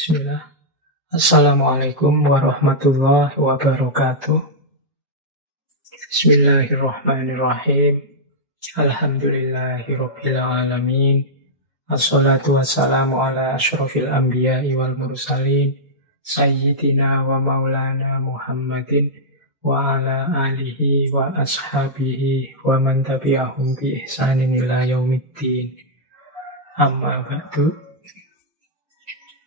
Bismillah. Assalamualaikum warahmatullahi wabarakatuh. Bismillahirrahmanirrahim. Alhamdulillahirabbil alamin. Assalatu wassalamu ala asyrofil anbiya'i wal mursalin sayyidina wa maulana Muhammadin wa ala alihi wa ashabihi wa man tabi'ahum bi ihsanin ila yaumiddin. Amma ba'du.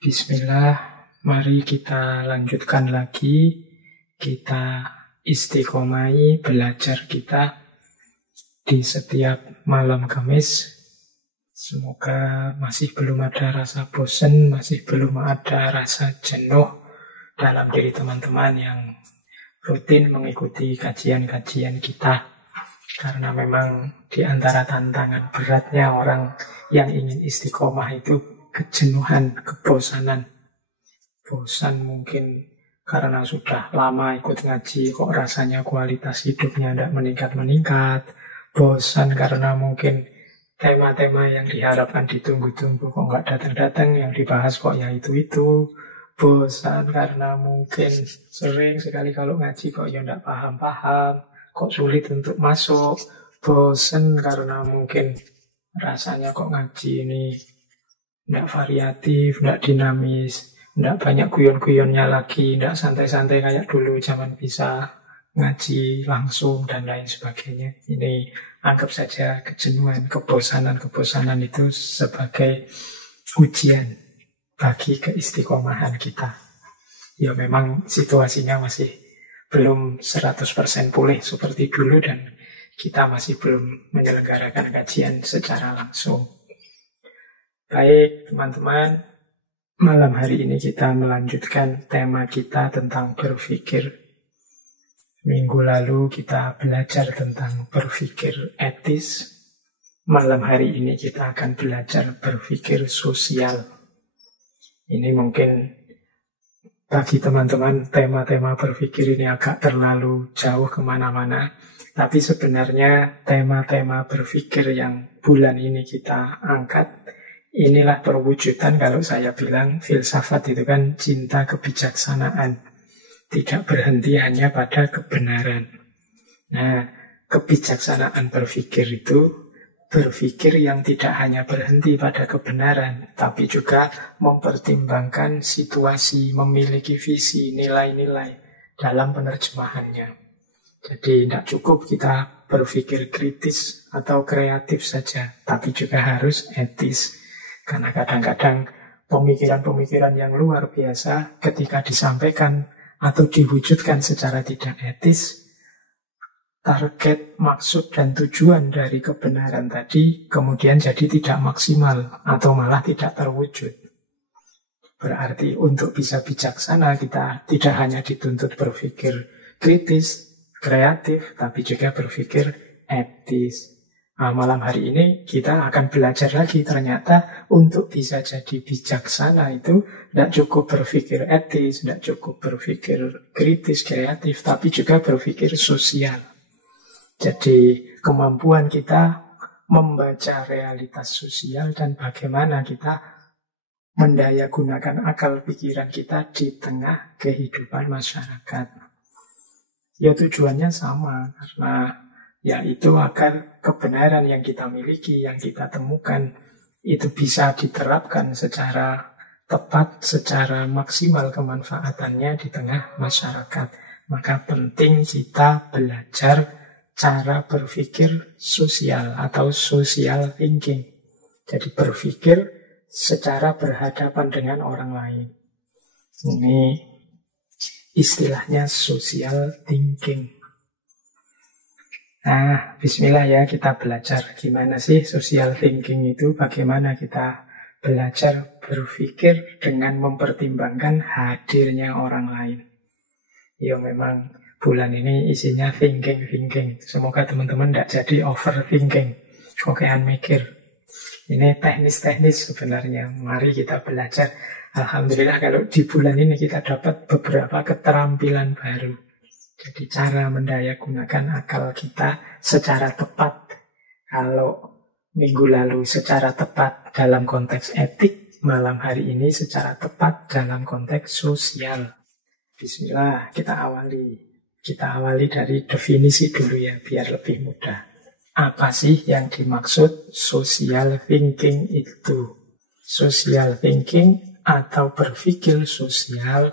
Bismillah, mari kita lanjutkan lagi. Kita istiqomai belajar kita di setiap malam Kamis. Semoga masih belum ada rasa bosan, masih belum ada rasa jenuh dalam diri teman-teman yang rutin mengikuti kajian-kajian kita. Karena memang di antara tantangan beratnya orang yang ingin istiqomah itu kejenuhan, kebosanan. Bosan mungkin karena sudah lama ikut ngaji, kok rasanya kualitas hidupnya tidak meningkat-meningkat. Bosan karena mungkin tema-tema yang diharapkan ditunggu-tunggu kok nggak datang-datang, yang dibahas kok ya itu-itu. Bosan karena mungkin sering sekali kalau ngaji kok ya tidak paham-paham, kok sulit untuk masuk. Bosan karena mungkin rasanya kok ngaji ini tidak variatif, tidak dinamis, tidak banyak guyon-guyonnya lagi, tidak santai-santai kayak dulu zaman bisa ngaji langsung dan lain sebagainya. Ini anggap saja kejenuhan, kebosanan itu sebagai ujian bagi keistiqomahan kita. Ya memang situasinya masih belum 100% pulih seperti dulu dan kita masih belum menyelenggarakan kajian secara langsung. Baik teman-teman, malam hari ini kita melanjutkan tema kita tentang berpikir. Minggu lalu kita belajar tentang berpikir etis. Malam hari ini kita akan belajar berpikir sosial. Ini mungkin bagi teman-teman tema-tema berpikir ini agak terlalu jauh kemana-mana. Tapi sebenarnya tema-tema berpikir yang bulan ini kita angkat, inilah perwujudan kalau saya bilang filsafat itu kan cinta kebijaksanaan. Tidak berhenti hanya pada kebenaran. Nah, kebijaksanaan berpikir itu berpikir yang tidak hanya berhenti pada kebenaran, tapi juga mempertimbangkan situasi, memiliki visi, nilai-nilai dalam penerjemahannya. Jadi tidak cukup kita berpikir kritis atau kreatif saja, tapi juga harus etis. Karena kadang-kadang pemikiran-pemikiran yang luar biasa ketika disampaikan atau diwujudkan secara tidak etis, target, maksud, dan tujuan dari kebenaran tadi kemudian jadi tidak maksimal atau malah tidak terwujud. Berarti untuk bisa bijaksana kita tidak hanya dituntut berpikir kritis, kreatif, tapi juga berpikir etis. Nah, malam hari ini kita akan belajar lagi ternyata untuk bisa jadi bijaksana itu tidak cukup berpikir etis, tidak cukup berpikir kritis, kreatif, tapi juga berpikir sosial. Jadi kemampuan kita membaca realitas sosial dan bagaimana kita mendayagunakan akal pikiran kita di tengah kehidupan masyarakat. Ya tujuannya sama, karena yaitu agar kebenaran yang kita miliki, yang kita temukan, itu bisa diterapkan secara tepat, secara maksimal kemanfaatannya di tengah masyarakat. Maka penting kita belajar cara berpikir sosial atau social thinking. Jadi berpikir secara berhadapan dengan orang lain. Ini istilahnya social thinking. Nah, bismillah ya, kita belajar gimana sih social thinking itu, bagaimana kita belajar berpikir dengan mempertimbangkan hadirnya orang lain. Ya memang bulan ini isinya thinking. Semoga teman-teman tidak jadi overthinking, kokean mikir. Ini teknis-teknis sebenarnya. Mari kita belajar. Alhamdulillah kalau di bulan ini kita dapat beberapa keterampilan baru. Jadi cara mendayagunakan akal kita secara tepat. Kalau minggu lalu secara tepat dalam konteks etik, malam hari ini secara tepat dalam konteks sosial. Bismillah, kita awali. Kita awali dari definisi dulu ya, biar lebih mudah. Apa sih yang dimaksud social thinking itu? Social thinking atau berpikir sosial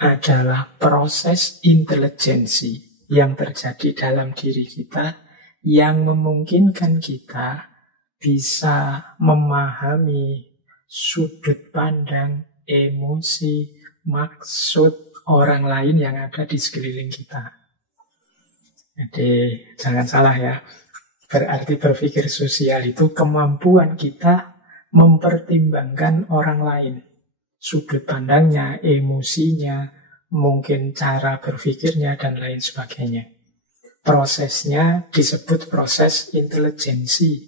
adalah proses intelijensi yang terjadi dalam diri kita yang memungkinkan kita bisa memahami sudut pandang, emosi, maksud orang lain yang ada di sekeliling kita. Jadi jangan salah ya, berarti berpikir sosial itu kemampuan kita mempertimbangkan orang lain. Sudut pandangnya, emosinya, mungkin cara berpikirnya, dan lain sebagainya. Prosesnya disebut proses intelijensi.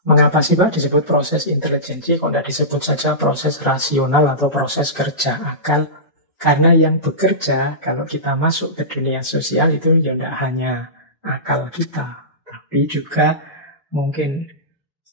Mengapa sih Pak disebut proses intelijensi? Kok tidak disebut saja proses rasional atau proses kerja akal? Karena yang bekerja, kalau kita masuk ke dunia sosial itu ya tidak hanya akal kita, tapi juga mungkin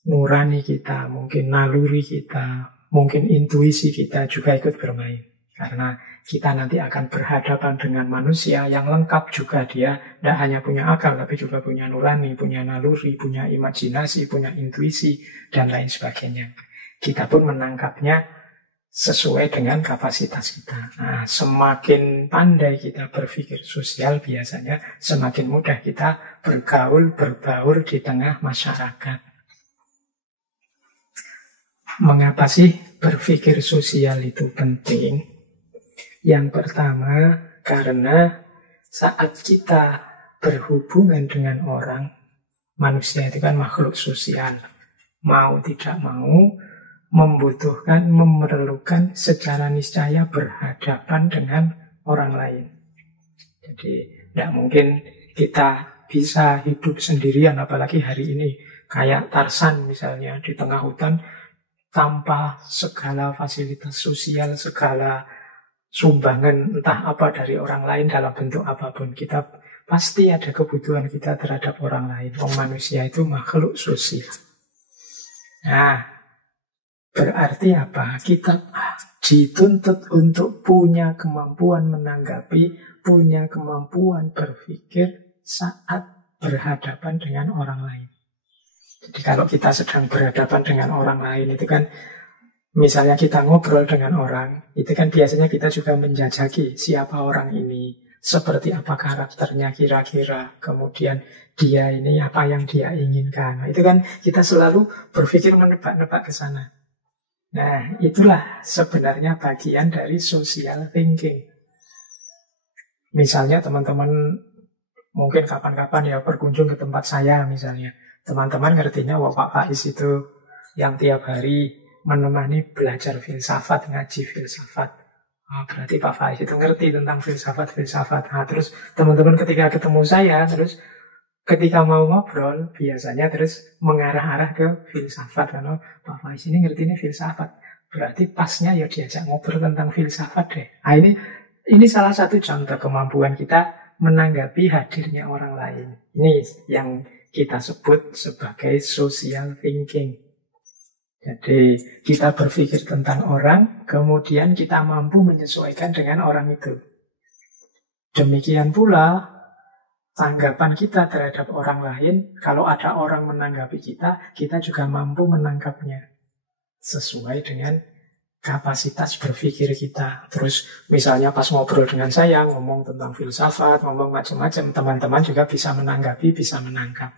nurani kita, mungkin naluri kita, mungkin intuisi kita juga ikut bermain. Karena kita nanti akan berhadapan dengan manusia yang lengkap juga, dia tidak hanya punya akal, tapi juga punya nurani, punya naluri, punya imajinasi, punya intuisi, dan lain sebagainya. Kita pun menangkapnya sesuai dengan kapasitas kita. Nah, semakin pandai kita berpikir sosial biasanya, semakin mudah kita bergaul, berbaur di tengah masyarakat. Mengapa sih berpikir sosial itu penting? Yang pertama, karena saat kita berhubungan dengan orang, manusia itu kan makhluk sosial. Mau tidak mau, membutuhkan, memerlukan secara niscaya berhadapan dengan orang lain. Jadi, tidak mungkin kita bisa hidup sendirian, apalagi hari ini. Kayak Tarsan misalnya, di tengah hutan, tanpa segala fasilitas sosial, segala sumbangan entah apa dari orang lain dalam bentuk apapun. Kita pasti ada kebutuhan kita terhadap orang lain. Manusia itu makhluk sosial. Nah, berarti apa? Kita dituntut untuk punya kemampuan menanggapi, punya kemampuan berpikir saat berhadapan dengan orang lain. Jadi kalau kita sedang berhadapan dengan orang lain itu kan, misalnya kita ngobrol dengan orang, itu kan biasanya kita juga menjajaki siapa orang ini, seperti apa karakternya kira-kira, kemudian dia ini apa yang dia inginkan. Nah, itu kan kita selalu berpikir menebak-nebak ke sana. Nah, itulah sebenarnya bagian dari social thinking. Misalnya teman-teman mungkin kapan-kapan ya berkunjung ke tempat saya misalnya. Teman-teman ngertinya, wah Pak Faiz itu yang tiap hari menemani belajar filsafat, ngaji filsafat. Berarti Pak Faiz itu ngerti tentang filsafat-filsafat. Nah, terus teman-teman ketika ketemu saya, terus ketika mau ngobrol, biasanya terus mengarah-arah ke filsafat. Karena Pak Faiz ini ngertinya filsafat. Berarti pasnya ya diajak ngobrol tentang filsafat deh. Nah, ini salah satu contoh kemampuan kita menanggapi hadirnya orang lain. Ini yang kita sebut sebagai social thinking. Jadi kita berpikir tentang orang, kemudian kita mampu menyesuaikan dengan orang itu. Demikian pula tanggapan kita terhadap orang lain, kalau ada orang menanggapi kita juga mampu menangkapnya sesuai dengan kapasitas berpikir kita. Terus misalnya pas ngobrol dengan saya, ngomong tentang filsafat, ngomong macam-macam, teman-teman juga bisa menanggapi, bisa menangkap,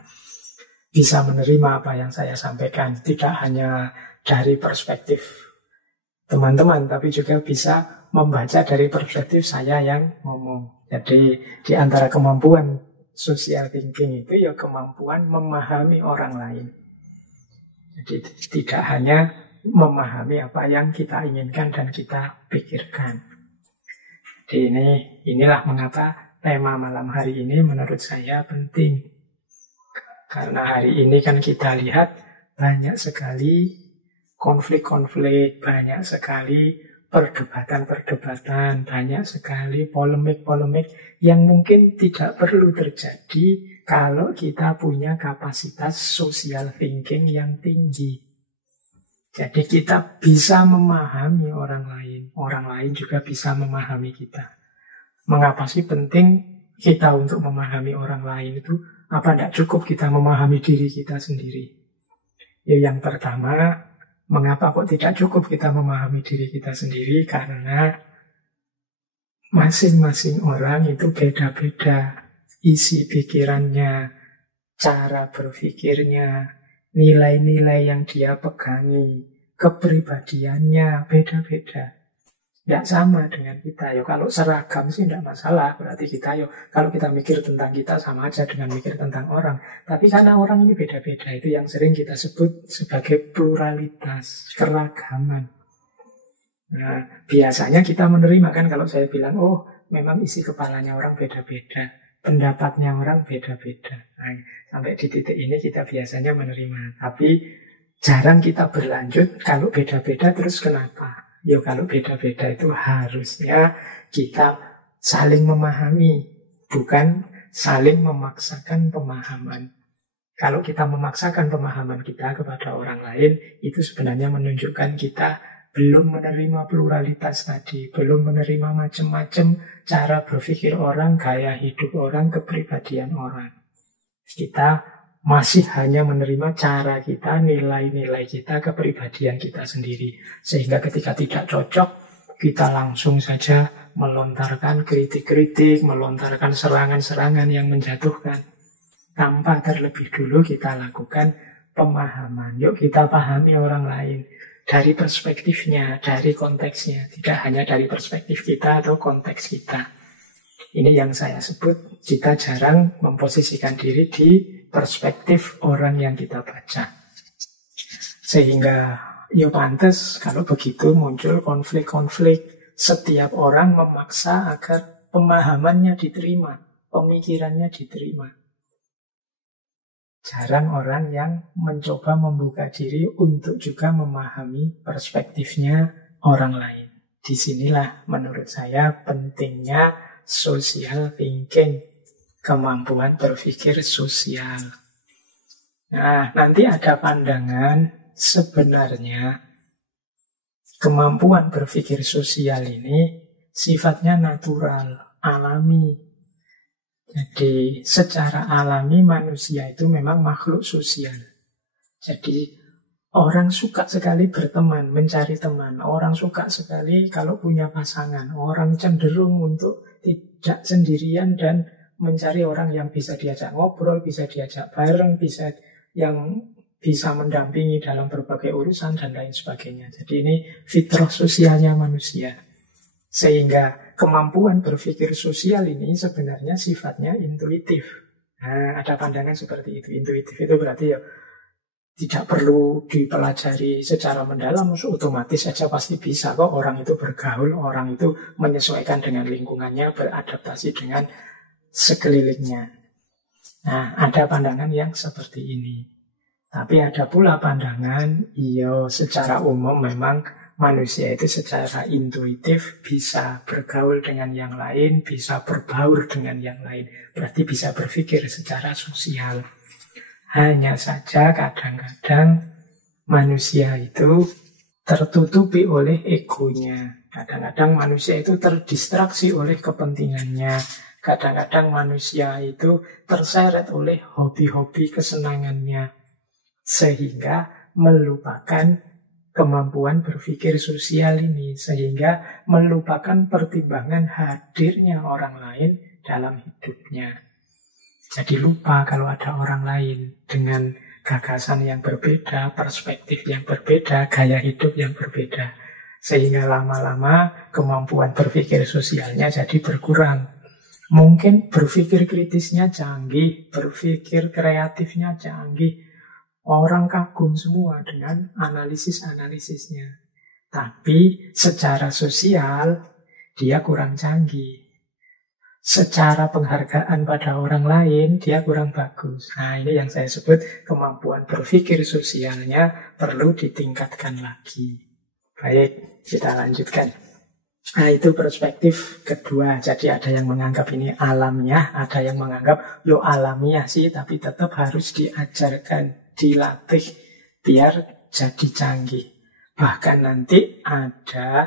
bisa menerima apa yang saya sampaikan. Tidak hanya dari perspektif teman-teman, tapi juga bisa membaca dari perspektif saya yang ngomong. Jadi di antara kemampuan social thinking itu ya kemampuan memahami orang lain. Jadi tidak hanya memahami apa yang kita inginkan dan kita pikirkan. Jadi inilah mengapa tema malam hari ini menurut saya penting. Karena hari ini kan kita lihat banyak sekali konflik-konflik, banyak sekali perdebatan-perdebatan, banyak sekali polemik-polemik yang mungkin tidak perlu terjadi kalau kita punya kapasitas social thinking yang tinggi. Jadi kita bisa memahami orang lain juga bisa memahami kita. Mengapa sih penting kita untuk memahami orang lain itu? Apa tidak cukup kita memahami diri kita sendiri? Ya, yang pertama, mengapa kok tidak cukup kita memahami diri kita sendiri? Karena masing-masing orang itu beda-beda. Isi pikirannya, cara berpikirnya, nilai-nilai yang dia pegangi, kepribadiannya beda-beda. Tidak sama dengan kita. Ya, kalau seragam sih tidak masalah. Berarti kita, kalau kita mikir tentang kita sama aja dengan mikir tentang orang. Tapi karena orang ini beda-beda, itu yang sering kita sebut sebagai pluralitas, keragaman. Nah, biasanya kita menerima kan kalau saya bilang, oh memang isi kepalanya orang beda-beda, pendapatnya orang beda-beda. Nah, sampai di titik ini kita biasanya menerima. Tapi jarang kita berlanjut kalau beda-beda terus kenapa? Ya kalau beda-beda itu harusnya kita saling memahami, bukan saling memaksakan pemahaman. Kalau kita memaksakan pemahaman kita kepada orang lain, itu sebenarnya menunjukkan kita belum menerima pluralitas tadi, belum menerima macam-macam cara berpikir orang, gaya hidup orang, kepribadian orang. Kita masih hanya menerima cara kita, nilai-nilai kita, kepribadian kita sendiri. Sehingga ketika tidak cocok, kita langsung saja melontarkan kritik-kritik, melontarkan serangan-serangan yang menjatuhkan. Tanpa terlebih dulu kita lakukan pemahaman. Yuk kita pahami orang lain dari perspektifnya, dari konteksnya. Tidak hanya dari perspektif kita atau konteks kita. Ini yang saya sebut, kita jarang memposisikan diri di perspektif orang yang kita baca. Sehingga ya pantas kalau begitu muncul konflik-konflik. Setiap orang memaksa agar pemahamannya diterima, pemikirannya diterima. Jarang orang yang mencoba membuka diri untuk juga memahami perspektifnya orang lain. Disinilah menurut saya pentingnya social thinking, kemampuan berpikir sosial. Nah, nanti ada pandangan sebenarnya kemampuan berpikir sosial ini sifatnya natural, alami. Jadi secara alami manusia itu memang makhluk sosial. Jadi orang suka sekali berteman, mencari teman. Orang suka sekali kalau punya pasangan. Orang cenderung untuk tidak sendirian dan mencari orang yang bisa diajak ngobrol, bisa diajak bareng, yang bisa mendampingi dalam berbagai urusan dan lain sebagainya. Jadi ini fitrah sosialnya manusia. Sehingga kemampuan berpikir sosial ini sebenarnya sifatnya intuitif. Nah, ada pandangan seperti itu. Intuitif itu berarti ya tidak perlu dipelajari secara mendalam, otomatis saja pasti bisa kok orang itu bergaul, orang itu menyesuaikan dengan lingkungannya, beradaptasi dengan sekelilingnya. Nah, ada pandangan yang seperti ini. Tapi ada pula pandangan, secara umum memang manusia itu secara intuitif bisa bergaul dengan yang lain, bisa berbaur dengan yang lain. Berarti bisa berpikir secara sosial. Hanya saja kadang-kadang manusia itu tertutupi oleh egonya. Kadang-kadang manusia itu terdistraksi oleh kepentingannya. Kadang-kadang manusia itu terseret oleh hobi-hobi kesenangannya. Sehingga melupakan kemampuan berpikir sosial ini. Sehingga melupakan pertimbangan hadirnya orang lain dalam hidupnya. Jadi lupa kalau ada orang lain dengan gagasan yang berbeda, perspektif yang berbeda, gaya hidup yang berbeda. Sehingga lama-lama kemampuan berpikir sosialnya jadi berkurang. Mungkin berpikir kritisnya canggih, berpikir kreatifnya canggih. Orang kagum semua dengan analisis-analisisnya. Tapi secara sosial dia kurang canggih. Secara penghargaan pada orang lain dia kurang bagus. Nah, ini yang saya sebut kemampuan berpikir sosialnya perlu ditingkatkan lagi. Baik, kita lanjutkan. Nah, itu perspektif kedua. Jadi ada yang menganggap ini alamiah, ada yang menganggap alamiah sih, tapi tetap harus diajarkan, dilatih biar jadi canggih. Bahkan nanti ada,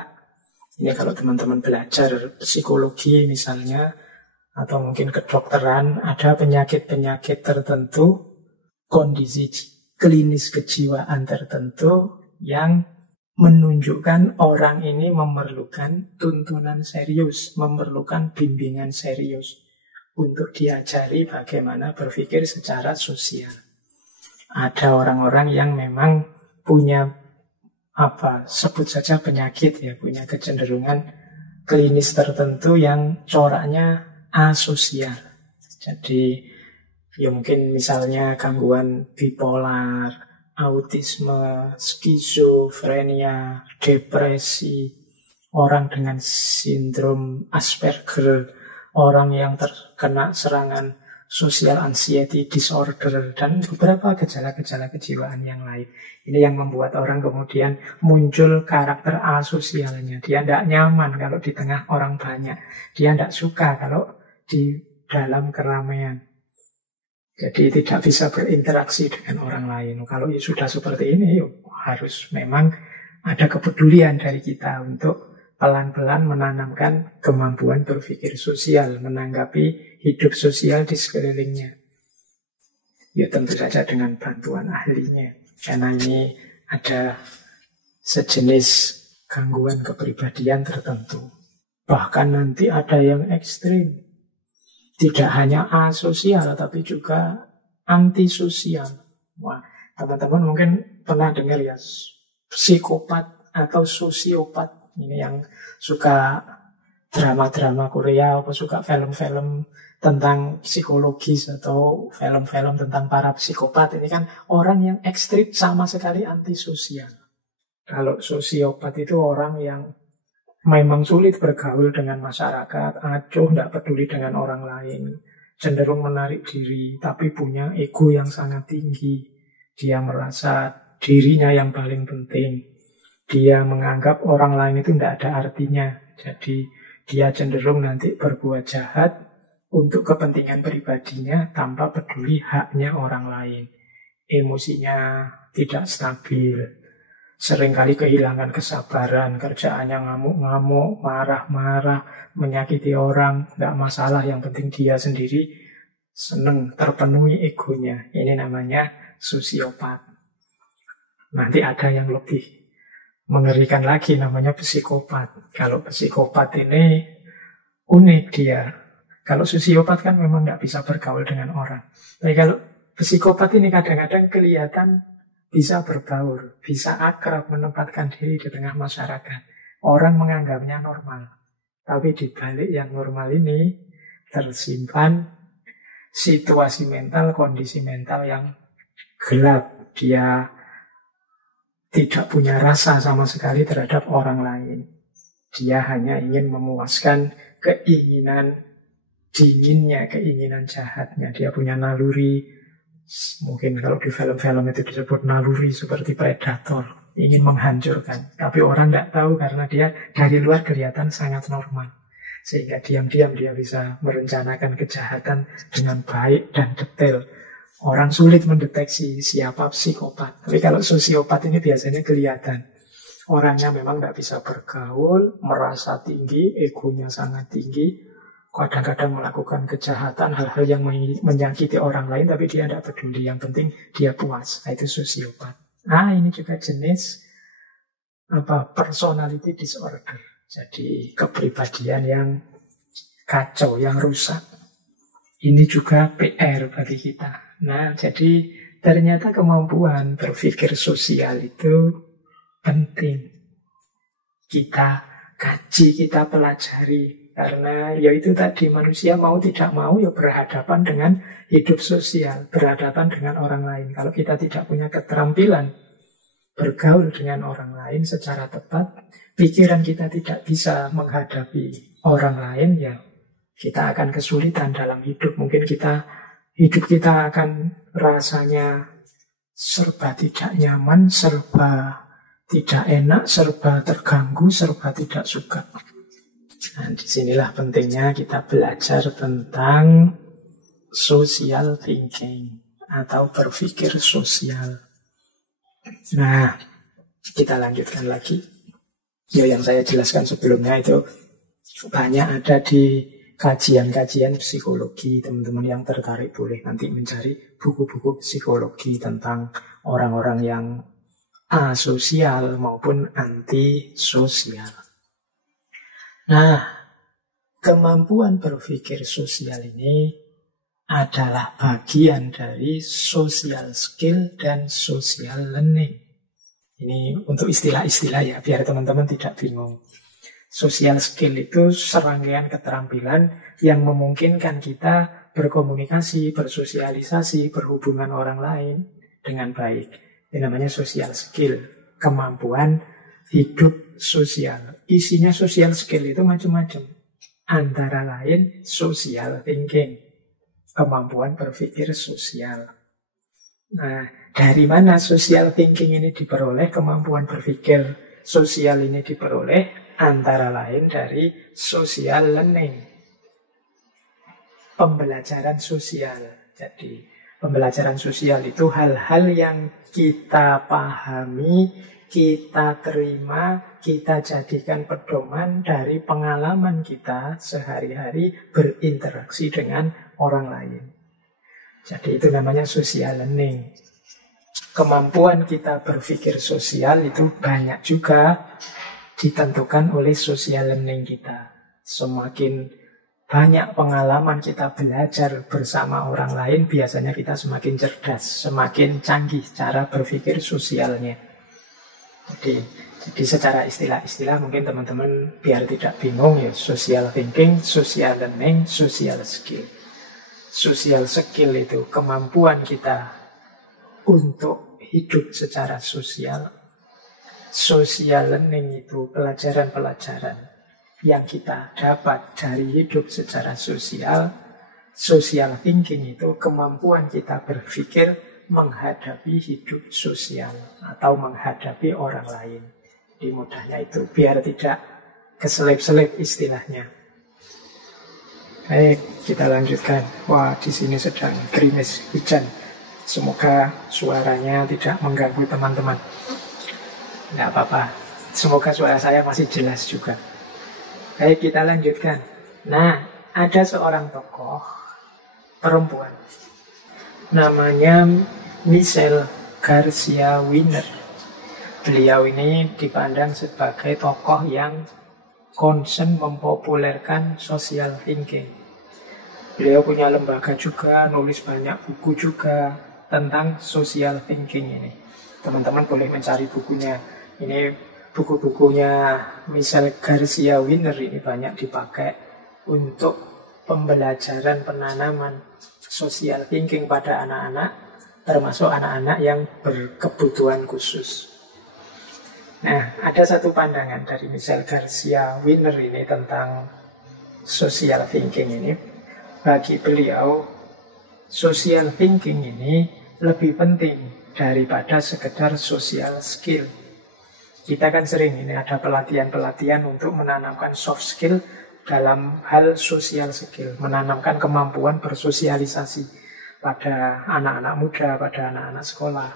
ini kalau teman-teman belajar psikologi misalnya, atau mungkin kedokteran, ada penyakit-penyakit tertentu, kondisi klinis kejiwaan tertentu yang menunjukkan orang ini memerlukan tuntunan serius, memerlukan bimbingan serius untuk diajari bagaimana berpikir secara sosial. Ada orang-orang yang memang punya sebut saja penyakit ya, punya kecenderungan klinis tertentu yang coraknya asosial. Jadi ya mungkin misalnya gangguan bipolar, autisme, skizofrenia, depresi, orang dengan sindrom Asperger, orang yang terkena serangan social anxiety disorder, dan beberapa gejala-gejala kejiwaan yang lain. Ini yang membuat orang kemudian muncul karakter asosialnya. Dia tidak nyaman kalau di tengah orang banyak. Dia tidak suka kalau di dalam keramaian. Jadi tidak bisa berinteraksi dengan orang lain. Kalau sudah seperti ini, harus memang ada kepedulian dari kita untuk pelan-pelan menanamkan kemampuan berpikir sosial, menanggapi hidup sosial di sekelilingnya. Ya tentu saja dengan bantuan ahlinya. Karena ini ada sejenis gangguan kepribadian tertentu. Bahkan nanti ada yang ekstrim. Tidak hanya asosial, tapi juga antisosial. Wah, teman-teman mungkin pernah dengar ya, psikopat atau sosiopat. Ini yang suka drama-drama Korea, atau suka film-film tentang psikologis, atau film-film tentang para psikopat. Ini kan orang yang ekstrim, sama sekali antisosial. Kalau sosiopat itu orang yang memang sulit bergaul dengan masyarakat, acuh, tidak peduli dengan orang lain, cenderung menarik diri, tapi punya ego yang sangat tinggi. Dia merasa dirinya yang paling penting. Dia menganggap orang lain itu tidak ada artinya. Jadi dia cenderung nanti berbuat jahat untuk kepentingan pribadinya tanpa peduli haknya orang lain. Emosinya tidak stabil. Seringkali kehilangan kesabaran, kerjaannya ngamuk-ngamuk, marah-marah, menyakiti orang, tidak masalah, yang penting dia sendiri senang, terpenuhi egonya. Ini namanya sosiopat. Nanti ada yang lebih mengerikan lagi, namanya psikopat. Kalau psikopat ini unik dia. Kalau sosiopat kan memang tidak bisa bergaul dengan orang. Tapi kalau psikopat ini kadang-kadang kelihatan bisa berbaur, bisa akrab, menempatkan diri di tengah masyarakat. Orang menganggapnya normal. Tapi di balik yang normal ini tersimpan situasi mental, kondisi mental yang gelap. Dia tidak punya rasa sama sekali terhadap orang lain. Dia hanya ingin memuaskan keinginan dinginnya, keinginan jahatnya. Dia punya naluri. Mungkin kalau di film-film itu disebut naluri seperti predator, ingin menghancurkan. Tapi orang tidak tahu karena dia dari luar kelihatan sangat normal. Sehingga diam-diam dia bisa merencanakan kejahatan dengan baik dan detail. Orang sulit mendeteksi siapa psikopat. Tapi kalau sosiopat ini biasanya kelihatan. Orangnya memang tidak bisa bergaul, merasa tinggi, egonya sangat tinggi. Kadang-kadang melakukan kejahatan, hal-hal yang menyakiti orang lain, tapi dia tidak peduli. Yang penting dia puas. Nah, itu sosiopat. Ini juga jenis personality disorder. Jadi kepribadian yang kacau, yang rusak. Ini juga PR bagi kita. Nah, jadi ternyata kemampuan berpikir sosial itu penting. Kita kaji, kita pelajari. Karena ya itu tadi, manusia mau tidak mau ya berhadapan dengan hidup sosial, berhadapan dengan orang lain. Kalau kita tidak punya keterampilan bergaul dengan orang lain secara tepat, pikiran kita tidak bisa menghadapi orang lain, ya kita akan kesulitan dalam hidup. Mungkin hidup kita akan rasanya serba tidak nyaman, serba tidak enak, serba terganggu, serba tidak suka. Nah, disinilah pentingnya kita belajar tentang social thinking atau berpikir sosial. Nah, Kita lanjutkan lagi. Ya, yang saya jelaskan sebelumnya itu banyak ada di kajian-kajian psikologi. Teman-teman yang tertarik boleh nanti mencari buku-buku psikologi tentang orang-orang yang asosial maupun antisosial. Nah, kemampuan berpikir sosial ini adalah bagian dari social skill dan social learning. Ini untuk istilah-istilah ya, biar teman-teman tidak bingung. Social skill itu serangkaian keterampilan yang memungkinkan kita berkomunikasi, bersosialisasi, berhubungan orang lain dengan baik. Ini namanya social skill, kemampuan hidup sosial. Isinya social skill itu macam-macam. Antara lain social thinking, kemampuan berpikir sosial. Nah, dari mana social thinking ini diperoleh, kemampuan berpikir sosial ini diperoleh? Antara lain dari social learning, pembelajaran sosial. Jadi, pembelajaran sosial itu hal-hal yang kita pahami, kita terima, kita jadikan pedoman dari pengalaman kita sehari-hari berinteraksi dengan orang lain. Jadi itu namanya social learning. Kemampuan kita berpikir sosial itu banyak juga ditentukan oleh social learning kita. Semakin banyak pengalaman kita belajar bersama orang lain, biasanya kita semakin cerdas, semakin canggih cara berpikir sosialnya. Jadi secara istilah-istilah mungkin teman-teman biar tidak bingung ya, social thinking, social learning, social skill. Social skill itu kemampuan kita untuk hidup secara sosial. Social learning itu pelajaran-pelajaran yang kita dapat dari hidup secara sosial. Social thinking itu kemampuan kita berpikir menghadapi hidup sosial atau menghadapi orang lain. Di mudahnya itu biar tidak keselip-selip istilahnya. Baik, kita lanjutkan. Wah, di sini sedang gerimis hujan. Semoga suaranya tidak mengganggu teman-teman. Tidak apa-apa. Semoga suara saya masih jelas juga. Baik, kita lanjutkan. Nah, ada seorang tokoh perempuan. Namanya Michelle Garcia Wiener. Beliau ini dipandang sebagai tokoh yang concern mempopulerkan social thinking. Beliau punya lembaga juga, nulis banyak buku juga tentang social thinking ini. Teman-teman boleh mencari bukunya. Ini buku-bukunya Michelle Garcia Wiener ini banyak dipakai untuk pembelajaran penanaman social thinking pada anak-anak, termasuk anak-anak yang berkebutuhan khusus. Nah, ada satu pandangan dari Michelle Garcia Wiener ini tentang social thinking ini. Bagi beliau, social thinking ini lebih penting daripada sekedar social skill. Kita kan sering ini ada pelatihan-pelatihan untuk menanamkan soft skill dalam hal social skill, menanamkan kemampuan bersosialisasi pada anak-anak muda, pada anak-anak sekolah.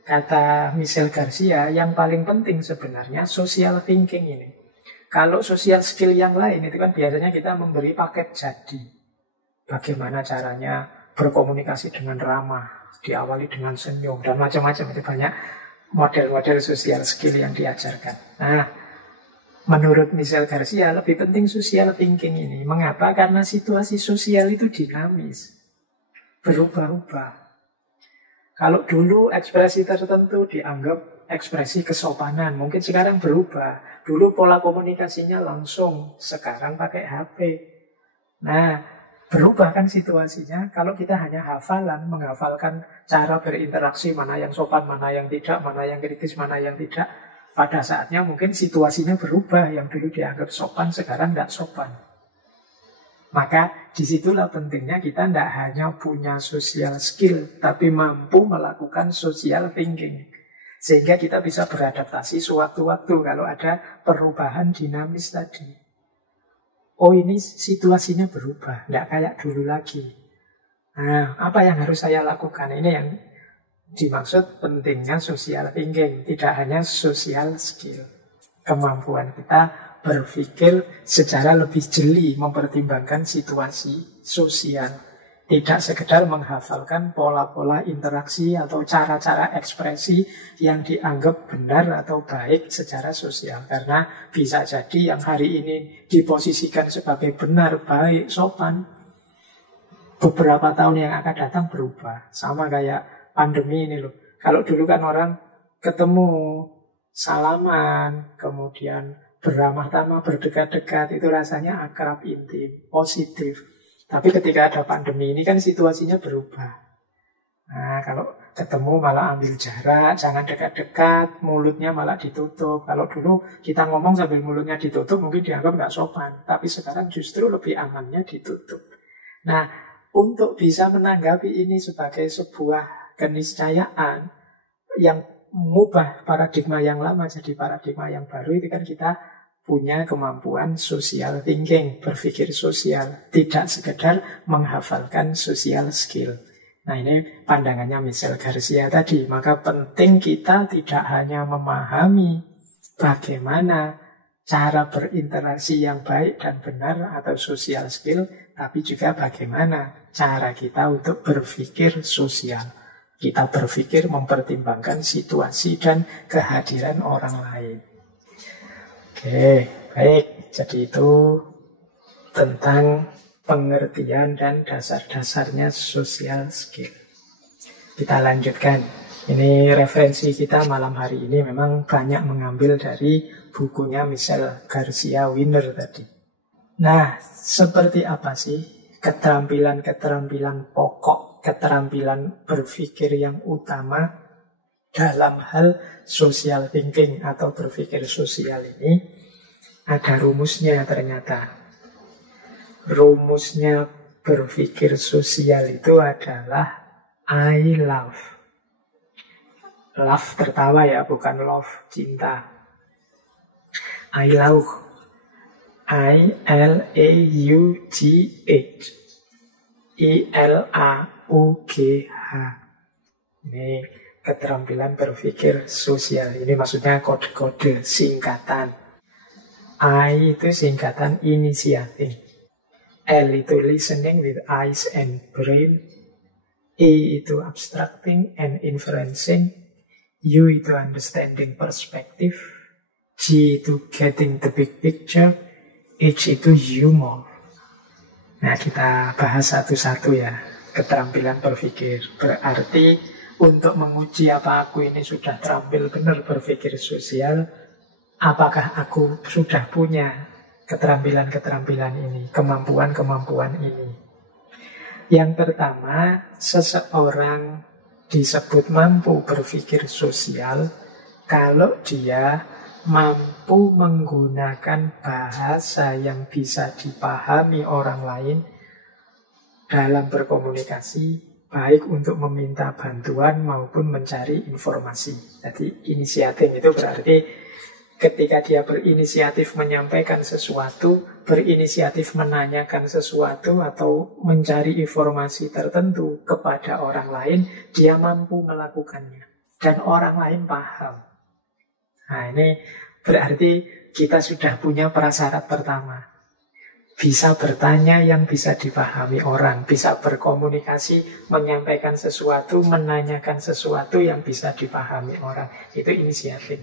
Kata Michelle Garcia, yang paling penting sebenarnya social thinking ini. Kalau social skill yang lain itu kan biasanya kita memberi paket jadi. Bagaimana caranya berkomunikasi dengan ramah, diawali dengan senyum, dan macam-macam. Itu banyak model-model social skill yang diajarkan. Nah, menurut Michelle Garcia lebih penting social thinking ini. Mengapa? Karena situasi sosial itu dinamis, berubah-ubah. Kalau dulu ekspresi tertentu dianggap ekspresi kesopanan, mungkin sekarang berubah. Dulu pola komunikasinya langsung, sekarang pakai HP. Nah, berubah kan situasinya. Kalau kita hanya hafalan, menghafalkan cara berinteraksi, mana yang sopan, mana yang tidak, mana yang kritis, mana yang tidak. Pada saatnya mungkin situasinya berubah. Yang dulu dianggap sopan, sekarang tidak sopan. Maka disitulah pentingnya kita tidak hanya punya social skill, tapi mampu melakukan social thinking. Sehingga kita bisa beradaptasi sewaktu-waktu kalau ada perubahan dinamis tadi. Oh, ini situasinya berubah, tidak kayak dulu lagi. Nah, apa yang harus saya lakukan? Ini yang dimaksud pentingnya social thinking, tidak hanya social skill. Kemampuan kita berpikir secara lebih jeli, mempertimbangkan situasi sosial. Tidak sekedar menghafalkan pola-pola interaksi atau cara-cara ekspresi yang dianggap benar atau baik secara sosial. Karena bisa jadi yang hari ini diposisikan sebagai benar, baik, sopan, beberapa tahun yang akan datang berubah. Sama kayak pandemi ini loh. Kalau dulu kan orang ketemu, salaman, kemudian beramah tamah, berdekat-dekat, itu rasanya akrab, intim, positif. Tapi ketika ada pandemi ini kan situasinya berubah. Nah, kalau ketemu malah ambil jarak, jangan dekat-dekat, mulutnya malah ditutup. Kalau dulu kita ngomong sambil mulutnya ditutup mungkin dianggap nggak sopan. Tapi sekarang justru lebih amannya ditutup. Nah, untuk bisa menanggapi ini sebagai sebuah keniscayaan yang mengubah paradigma yang lama jadi paradigma yang baru, itu kan kita punya kemampuan social thinking, berpikir sosial, tidak sekedar menghafalkan social skill. Nah, ini pandangannya Michel Garcia tadi. Maka penting kita tidak hanya memahami bagaimana cara berinteraksi yang baik dan benar atau social skill, tapi juga bagaimana cara kita untuk berpikir sosial. Kita berpikir mempertimbangkan situasi dan kehadiran orang lain. Oke, baik. Jadi itu tentang pengertian dan dasar-dasarnya social skill. Kita lanjutkan. Ini referensi kita malam hari ini memang banyak mengambil dari bukunya Michel Garcia Winner tadi. Nah, seperti apa sih keterampilan-keterampilan pokok, keterampilan berpikir yang utama dalam hal social thinking atau berpikir sosial ini? Ada rumusnya ternyata. Rumusnya berpikir sosial itu adalah I love. Love tertawa ya, bukan love cinta. I love. I-L-A-U-G-H. I-L-A-U-G-H. Ini keterampilan berpikir sosial. Ini maksudnya kode-kode singkatan. I itu singkatan initiating. L itu listening with eyes and brain. E itu abstracting and inferencing. U itu understanding perspective. G itu getting the big picture. H itu humor. Nah, kita bahas satu-satu ya. Keterampilan berpikir berarti untuk menguji apa aku ini sudah terampil benar berpikir sosial, apakah aku sudah punya keterampilan-keterampilan ini, kemampuan-kemampuan ini. Yang pertama, seseorang disebut mampu berpikir sosial kalau dia mampu menggunakan bahasa yang bisa dipahami orang lain dalam berkomunikasi, baik untuk meminta bantuan maupun mencari informasi. Jadi initiating itu berarti ketika dia berinisiatif menyampaikan sesuatu, berinisiatif menanyakan sesuatu atau mencari informasi tertentu kepada orang lain, dia mampu melakukannya dan orang lain paham. Nah, ini berarti kita sudah punya prasyarat pertama. Bisa bertanya yang bisa dipahami orang, bisa berkomunikasi, menyampaikan sesuatu, menanyakan sesuatu yang bisa dipahami orang. Itu inisiatif.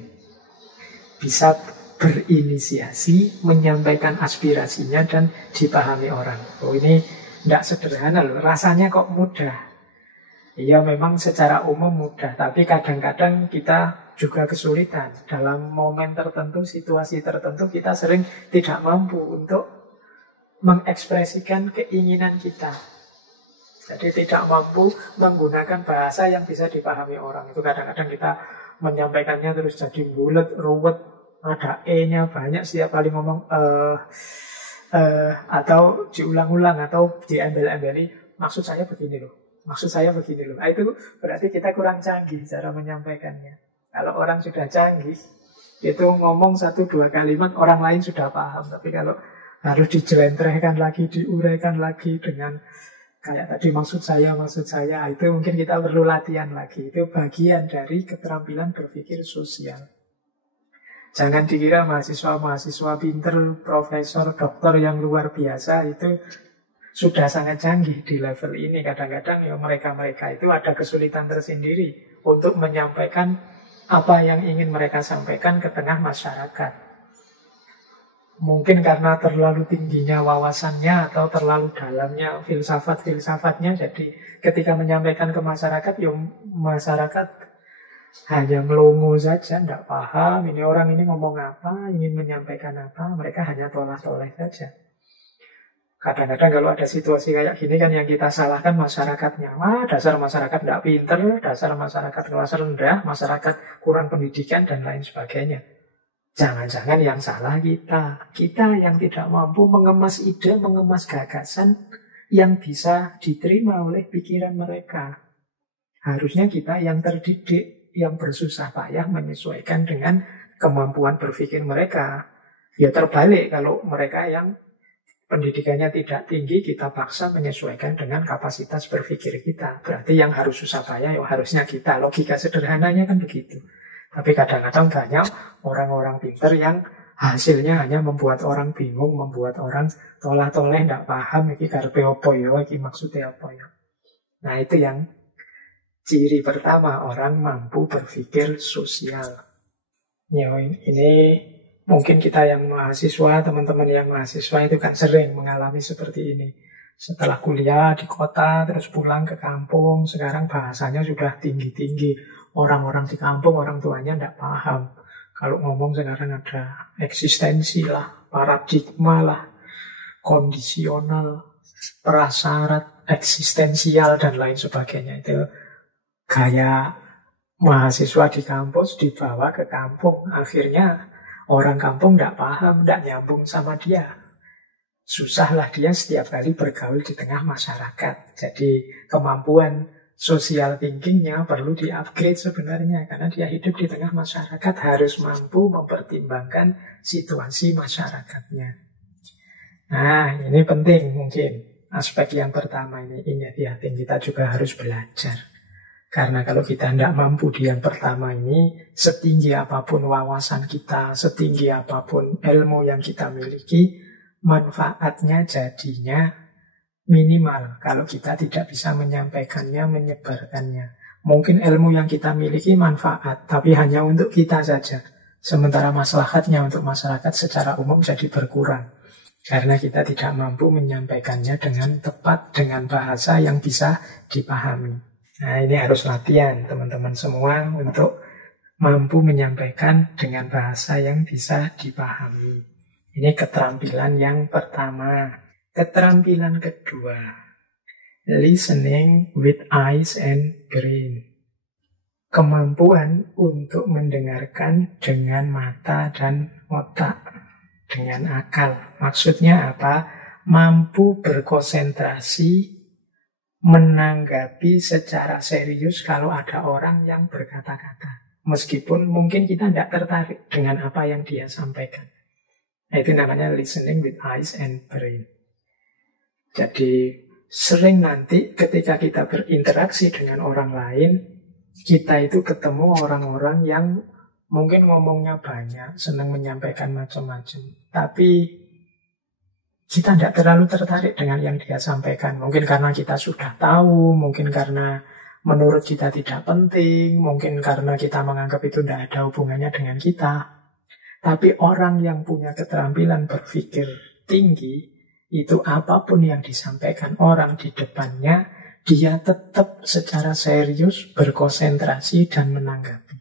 Bisa berinisiasi, menyampaikan aspirasinya dan dipahami orang. Oh, ini tidak sederhana loh, rasanya kok mudah. Iya, memang secara umum mudah, tapi kadang-kadang kita juga kesulitan. Dalam momen tertentu, situasi tertentu, kita sering tidak mampu untuk mengekspresikan keinginan kita. Jadi tidak mampu menggunakan bahasa yang bisa dipahami orang. Itu kadang-kadang kita menyampaikannya terus jadi bulet, ruwet, ada E-nya banyak, setiap kali ngomong atau diulang-ulang atau diembel-embeli, maksud saya begini loh, maksud saya begini loh. Nah, itu berarti kita kurang canggih cara menyampaikannya. Kalau orang sudah canggih, itu ngomong 1-2 kalimat orang lain sudah paham. Tapi kalau harus dijelentrehkan lagi, diuraikan lagi dengan Kayak tadi maksud saya, itu mungkin kita perlu latihan lagi. Itu bagian dari keterampilan berpikir sosial. Jangan dikira mahasiswa-mahasiswa pinter, profesor, doktor yang luar biasa itu sudah sangat canggih di level ini. Kadang-kadang ya mereka-mereka itu ada kesulitan tersendiri untuk menyampaikan apa yang ingin mereka sampaikan ke tengah masyarakat. Mungkin karena terlalu tingginya wawasannya atau terlalu dalamnya filsafat-filsafatnya. Jadi ketika menyampaikan ke masyarakat, ya masyarakat hanya melongo saja, tidak paham ini orang ini ngomong apa, ingin menyampaikan apa. Mereka hanya tolak-tolak saja. Kadang-kadang kalau ada situasi kayak gini kan yang kita salahkan masyarakatnya. Wah, dasar masyarakat tidak pinter, dasar masyarakat kelas rendah, masyarakat kurang pendidikan, dan lain sebagainya. Jangan-jangan yang salah kita. Kita yang tidak mampu mengemas ide, mengemas gagasan yang bisa diterima oleh pikiran mereka. Harusnya kita yang terdidik, yang bersusah payah menyesuaikan dengan kemampuan berpikir mereka. Ya terbalik kalau mereka yang pendidikannya tidak tinggi, kita paksa menyesuaikan dengan kapasitas berpikir kita. Berarti yang harus susah payah, ya harusnya kita. Logika sederhananya kan begitu. Tapi kadang-kadang banyak orang-orang pintar yang hasilnya hanya membuat orang bingung, membuat orang toleh-toleh, tidak paham, ini karepe apa ya, ini maksudnya apa ya. Nah itu yang ciri pertama orang mampu berpikir sosial. Ya, ini mungkin kita yang mahasiswa, teman-teman yang mahasiswa itu kan sering mengalami seperti ini. Setelah kuliah di kota, terus pulang ke kampung, sekarang bahasanya sudah tinggi-tinggi. Orang-orang di kampung, orang tuanya tidak paham. Kalau ngomong sekarang ada eksistensi lah, paradigma lah, kondisional, prasyarat, eksistensial, dan lain sebagainya. Itu gaya mahasiswa di kampus dibawa ke kampung. Akhirnya orang kampung tidak paham, tidak nyambung sama dia. Susahlah dia setiap kali bergaul di tengah masyarakat. Jadi kemampuan social thinkingnya perlu di-upgrade sebenarnya. Karena dia hidup di tengah masyarakat harus mampu mempertimbangkan situasi masyarakatnya. Nah, ini penting mungkin. Aspek yang pertama ini initiating kita juga harus belajar. Karena kalau kita tidak mampu di yang pertama ini, setinggi apapun wawasan kita, setinggi apapun ilmu yang kita miliki, manfaatnya jadinya minimal kalau kita tidak bisa menyampaikannya, menyebarkannya. Mungkin ilmu yang kita miliki manfaat, tapi hanya untuk kita saja. Sementara maslahatnya untuk masyarakat secara umum jadi berkurang. Karena kita tidak mampu menyampaikannya dengan tepat, dengan bahasa yang bisa dipahami. Nah ini harus latihan teman-teman semua untuk mampu menyampaikan dengan bahasa yang bisa dipahami. Ini keterampilan yang pertama. Keterampilan kedua, listening with eyes and brain. Kemampuan untuk mendengarkan dengan mata dan otak, dengan akal. Maksudnya apa? Mampu berkonsentrasi menanggapi secara serius kalau ada orang yang berkata-kata. Meskipun mungkin kita tidak tertarik dengan apa yang dia sampaikan. Nah, itu namanya listening with eyes and brain. Jadi sering nanti ketika kita berinteraksi dengan orang lain, kita itu ketemu orang-orang yang mungkin ngomongnya banyak, senang menyampaikan macam-macam. Tapi kita tidak terlalu tertarik dengan yang dia sampaikan. Mungkin karena kita sudah tahu, mungkin karena menurut kita tidak penting, mungkin karena kita menganggap itu tidak ada hubungannya dengan kita. Tapi orang yang punya keterampilan berpikir tinggi, itu apapun yang disampaikan orang di depannya, dia tetap secara serius berkonsentrasi dan menanggapi.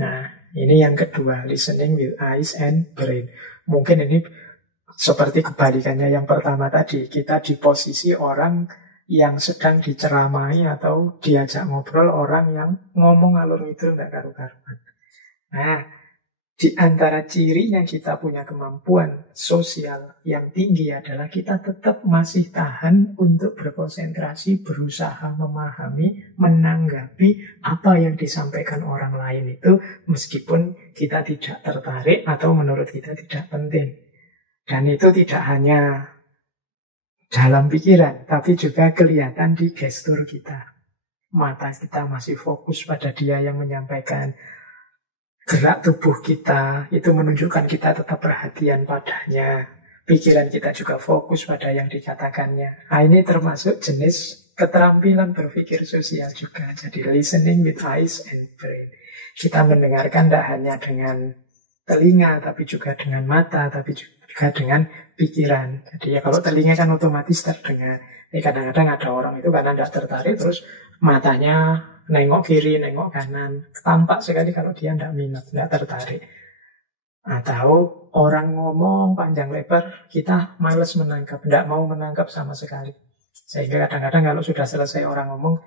Nah, ini yang kedua, listening with eyes and brain. Mungkin ini seperti kebalikannya yang pertama tadi, kita di posisi orang yang sedang diceramai atau diajak ngobrol orang yang ngomong alur ngidul nggak karu-karuan. Nah, di antara cirinya kita punya kemampuan sosial yang tinggi adalah kita tetap masih tahan untuk berkonsentrasi, berusaha memahami, menanggapi apa yang disampaikan orang lain itu, meskipun kita tidak tertarik atau menurut kita tidak penting. Dan itu tidak hanya dalam pikiran, tapi juga kelihatan di gestur kita. Mata kita masih fokus pada dia yang menyampaikan. Gerak tubuh kita itu menunjukkan kita tetap perhatian padanya. Pikiran kita juga fokus pada yang dikatakannya. Nah, ini termasuk jenis keterampilan berpikir sosial juga. Jadi listening with eyes and brain. Kita mendengarkan tidak hanya dengan telinga, tapi juga dengan mata, tapi juga dengan pikiran. Jadi ya kalau telinga kan otomatis terdengar. Kadang-kadang ada orang itu karena tidak tertarik, terus matanya nengok kiri, nengok kanan. Tampak sekali kalau dia tidak minat, tidak tertarik. Atau orang ngomong panjang lebar, kita malas menangkap, tidak mau menangkap sama sekali. Sehingga kadang-kadang kalau sudah selesai orang ngomong,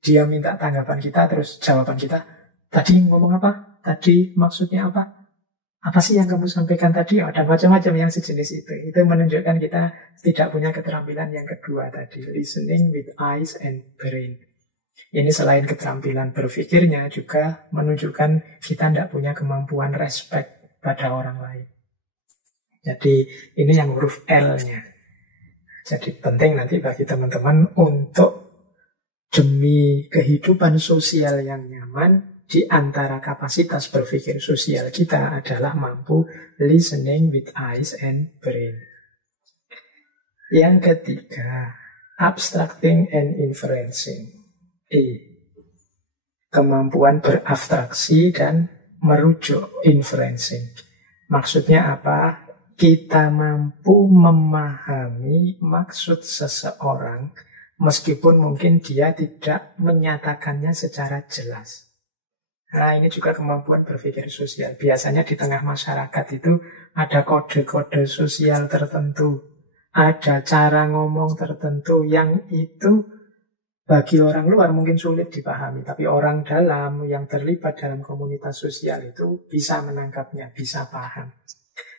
dia minta tanggapan kita, terus jawaban kita, tadi ngomong apa? Tadi maksudnya apa? Apa sih yang kamu sampaikan tadi? Ada macam-macam yang sejenis itu. Itu menunjukkan kita tidak punya keterampilan yang kedua tadi, listening with eyes and brain. Ini selain keterampilan berpikirnya juga menunjukkan kita tidak punya kemampuan respect pada orang lain. Jadi ini yang huruf L-nya. Jadi penting nanti bagi teman-teman untuk demi kehidupan sosial yang nyaman, di antara kapasitas berpikir sosial kita adalah mampu listening with eyes and brain. Yang ketiga, abstracting and inferencing. Kemampuan berabstraksi dan merujuk, inferencing. Maksudnya apa? Kita mampu memahami maksud seseorang meskipun mungkin dia tidak menyatakannya secara jelas. Nah, ini juga kemampuan berpikir sosial. Biasanya di tengah masyarakat itu ada kode-kode sosial tertentu, ada cara ngomong tertentu yang itu bagi orang luar mungkin sulit dipahami, tapi orang dalam yang terlibat dalam komunitas sosial itu bisa menangkapnya, bisa paham.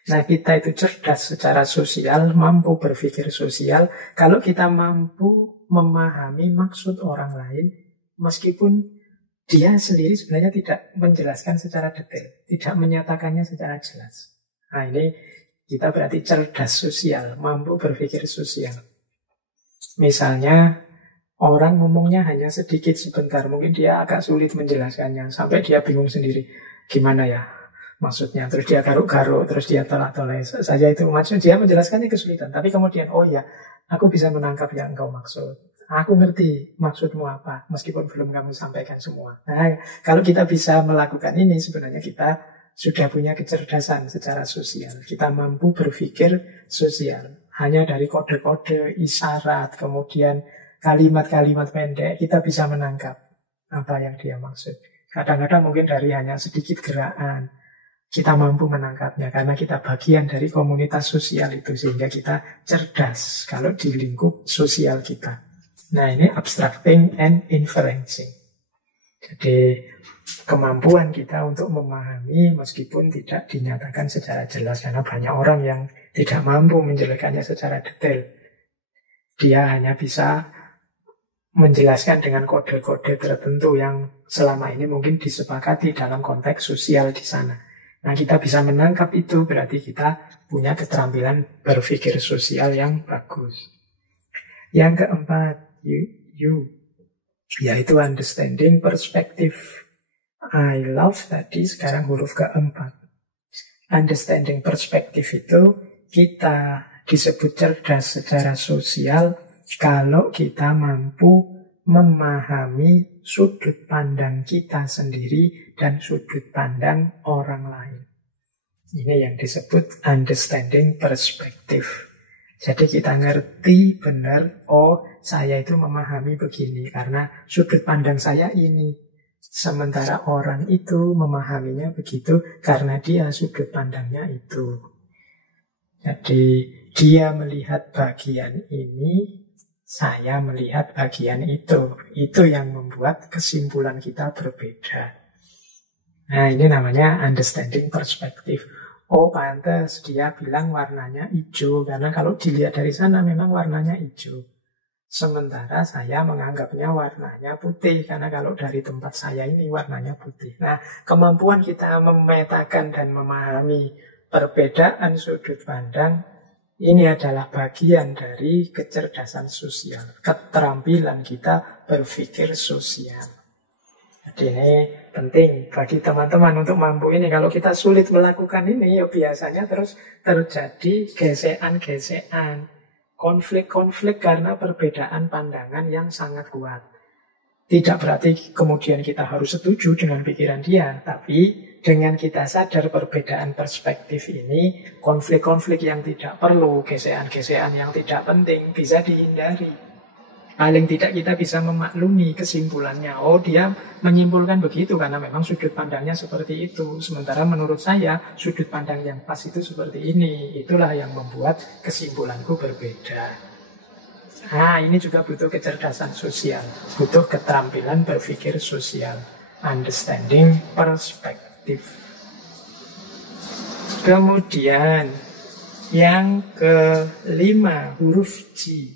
Nah, kita itu cerdas secara sosial, mampu berpikir sosial kalau kita mampu memahami maksud orang lain meskipun dia sendiri sebenarnya tidak menjelaskan secara detail, tidak menyatakannya secara jelas. Nah, ini kita berarti cerdas sosial, mampu berpikir sosial. Misalnya orang ngomongnya hanya sedikit sebentar, mungkin dia agak sulit menjelaskannya, sampai dia bingung sendiri. Gimana ya maksudnya? Terus dia garuk-garuk, terus dia tolak-tolak saja itu. Maksudnya dia menjelaskannya kesulitan, tapi kemudian, oh ya, aku bisa menangkap yang engkau maksud. Aku ngerti maksudmu apa, meskipun belum kamu sampaikan semua. Nah, kalau kita bisa melakukan ini, sebenarnya kita sudah punya kecerdasan secara sosial. Kita mampu berpikir sosial. Hanya dari kode-kode, isyarat, kemudian kalimat-kalimat pendek, kita bisa menangkap apa yang dia maksud. Kadang-kadang mungkin dari hanya sedikit gerakan, kita mampu menangkapnya karena kita bagian dari komunitas sosial itu, sehingga kita cerdas kalau di lingkup sosial kita. Nah, ini abstracting and inferencing. Jadi kemampuan kita untuk memahami meskipun tidak dinyatakan secara jelas, karena banyak orang yang tidak mampu menjelaskannya secara detail. Dia hanya bisa menjelaskan dengan kode-kode tertentu yang selama ini mungkin disepakati dalam konteks sosial di sana. Nah, kita bisa menangkap itu, berarti kita punya keterampilan berpikir sosial yang bagus. Yang keempat, yaitu understanding perspective. I love tadi, sekarang huruf keempat. Understanding perspective itu kita disebut cerdas secara sosial kalau kita mampu memahami sudut pandang kita sendiri dan sudut pandang orang lain. Ini yang disebut understanding perspective. Jadi kita ngerti benar, oh saya itu memahami begini karena sudut pandang saya ini. Sementara orang itu memahaminya begitu karena dia sudut pandangnya itu. Jadi dia melihat bagian ini, saya melihat bagian itu. Itu yang membuat kesimpulan kita berbeda. Nah, ini namanya understanding perspective. Oh, pantas dia bilang warnanya hijau, karena kalau dilihat dari sana memang warnanya hijau. Sementara saya menganggapnya warnanya putih, karena kalau dari tempat saya ini warnanya putih. Nah, kemampuan kita memetakan dan memahami perbedaan sudut pandang Ini adalah bagian dari kecerdasan sosial, keterampilan kita berpikir sosial. Jadi ini penting bagi teman-teman untuk mampu ini. Kalau kita sulit melakukan ini, ya biasanya terus terjadi gesekan-gesekan, konflik-konflik karena perbedaan pandangan yang sangat kuat. Tidak berarti kemudian kita harus setuju dengan pikiran dia, tapi dengan kita sadar perbedaan perspektif ini, konflik-konflik yang tidak perlu, gesekan-gesekan yang tidak penting bisa dihindari. Paling tidak kita bisa memaklumi kesimpulannya. Oh, dia menyimpulkan begitu karena memang sudut pandangnya seperti itu. Sementara menurut saya, sudut pandang yang pas itu seperti ini. Itulah yang membuat kesimpulanku berbeda. Nah, ini juga butuh kecerdasan sosial. Butuh keterampilan berpikir sosial. Understanding perspektif. Kemudian, yang kelima, huruf G.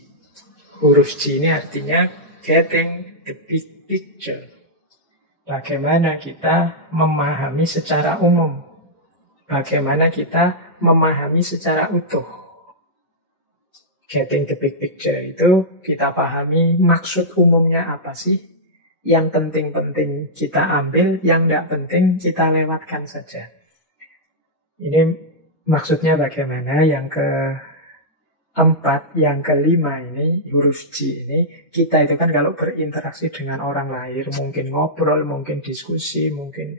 Huruf G ini artinya getting the big picture. Bagaimana kita memahami secara umum. Bagaimana kita memahami secara utuh. Getting the big picture itu kita pahami maksud umumnya apa sih. Yang penting-penting kita ambil, yang tidak penting kita lewatkan saja. Ini maksudnya bagaimana. Yang keempat, yang kelima ini, huruf G ini, kita itu kan kalau berinteraksi dengan orang lain, mungkin ngobrol, mungkin diskusi, mungkin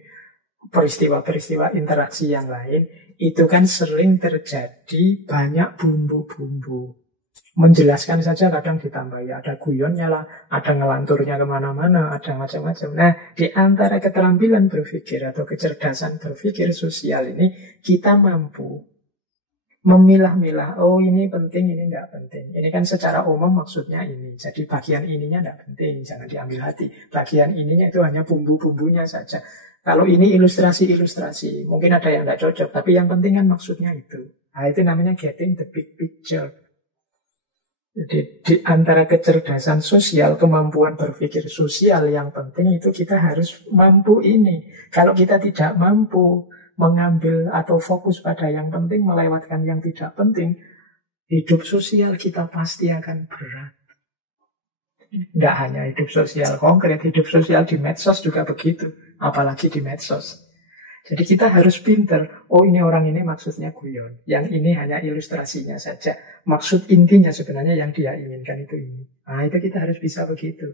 peristiwa-peristiwa interaksi yang lain, itu kan sering terjadi banyak bumbu-bumbu. Menjelaskan saja kadang ditambahi, ada guyonnya lah, ada ngelanturnya kemana-mana, ada macam-macam. Nah, di antara keterampilan berpikir atau kecerdasan berpikir sosial ini, kita mampu memilah-milah, oh ini penting, ini tidak penting. Ini kan secara umum maksudnya ini, jadi bagian ininya tidak penting, jangan diambil hati. Bagian ininya itu hanya bumbu-bumbunya saja. Kalau ini ilustrasi-ilustrasi, mungkin ada yang tidak cocok, tapi yang penting kan maksudnya itu. Nah, itu namanya getting the big picture. Jadi di antara kecerdasan sosial, kemampuan berpikir sosial yang penting itu kita harus mampu ini. Kalau kita tidak mampu mengambil atau fokus pada yang penting, melewatkan yang tidak penting, hidup sosial kita pasti akan berat. Tidak hanya hidup sosial konkret, hidup sosial di medsos juga begitu. Apalagi di medsos. Jadi kita harus pinter. Oh, ini orang ini maksudnya guyon. Yang ini hanya ilustrasinya saja. Maksud intinya sebenarnya yang dia inginkan itu ini. Nah, itu kita harus bisa begitu.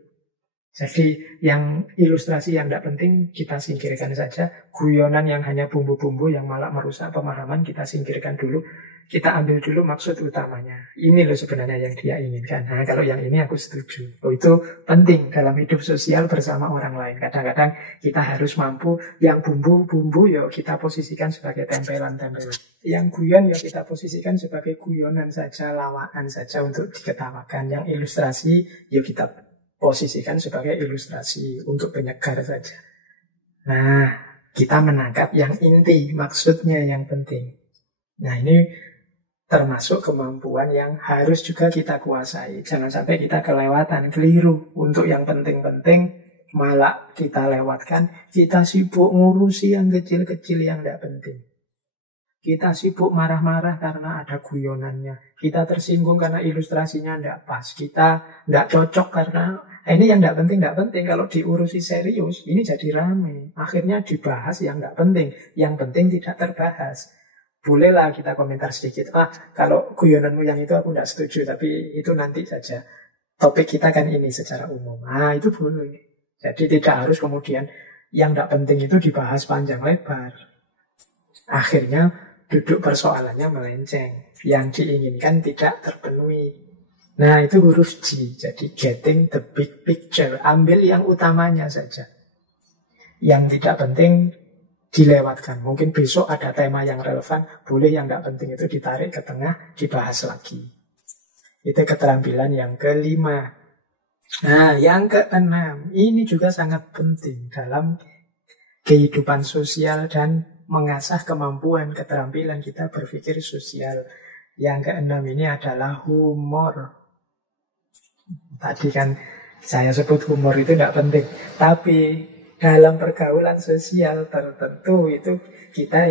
Jadi yang ilustrasi yang tidak penting kita singkirkan saja. Guyonan yang hanya bumbu-bumbu yang malah merusak pemahaman kita singkirkan dulu. Kita ambil dulu maksud utamanya. Ini loh sebenarnya yang dia inginkan. Nah, kalau yang ini aku setuju. Oh, itu penting dalam hidup sosial bersama orang lain. Kadang-kadang kita harus mampu yang bumbu-bumbu ya kita posisikan sebagai tempelan-tempelan. Yang guyon ya kita posisikan sebagai guyonan saja, lawaan saja untuk diketawakan. Yang ilustrasi ya kita posisikan sebagai ilustrasi untuk penyegar saja. Nah, kita menangkap yang inti, maksudnya yang penting. Nah, ini termasuk kemampuan yang harus juga kita kuasai. Jangan sampai kita kelewatan, keliru. Untuk yang penting-penting malah kita lewatkan. Kita sibuk ngurusi yang kecil-kecil yang tidak penting. Kita sibuk marah-marah karena ada guyonannya. Kita tersinggung karena ilustrasinya tidak pas. Kita tidak cocok karena ini yang tidak penting. Kalau diurusi serius, ini jadi rame. Akhirnya dibahas yang tidak penting. Yang penting tidak terbahas. Bolehlah kita komentar sedikit. Kalau guyonanmu yang itu aku tidak setuju, tapi itu nanti saja. Topik kita kan ini secara umum. Itu boleh. Jadi tidak harus kemudian yang tidak penting itu dibahas panjang lebar. Akhirnya duduk persoalannya melenceng. Yang diinginkan tidak terpenuhi. Nah, itu huruf G. Jadi getting the big picture. Ambil yang utamanya saja. Yang tidak penting dilewatkan. Mungkin besok ada tema yang relevan, boleh yang tidak penting itu ditarik ke tengah, dibahas lagi. Itu keterampilan yang kelima. Nah, yang keenam, ini juga sangat penting dalam kehidupan sosial dan mengasah kemampuan keterampilan kita berpikir sosial. Yang keenam ini adalah humor. Tadi kan saya sebut humor itu tidak penting, tapi dalam pergaulan sosial tertentu itu kita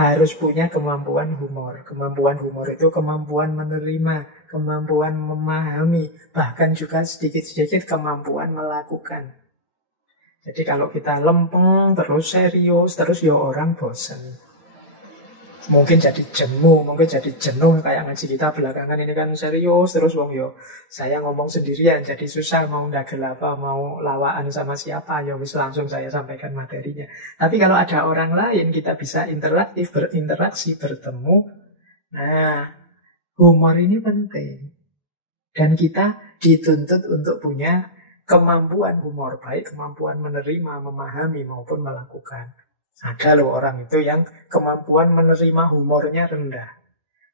harus punya kemampuan humor. Kemampuan humor itu kemampuan menerima, kemampuan memahami, bahkan juga sedikit-sedikit kemampuan melakukan. Jadi kalau kita lempeng, terus serius, terus ya orang bosan. Mungkin jadi jemu, mungkin jadi jenuh. Kayak ngaji kita belakangan ini kan serius, terus wong yo saya ngomong sendirian, jadi susah mau ndagel apa, mau lawaan sama siapa, ya wis langsung saya sampaikan materinya. Tapi kalau ada orang lain, kita bisa interaktif, berinteraksi, bertemu. Nah, humor ini penting. Dan kita dituntut untuk punya kemampuan humor, baik kemampuan menerima, memahami, maupun melakukan. Ada loh orang itu yang kemampuan menerima humornya rendah.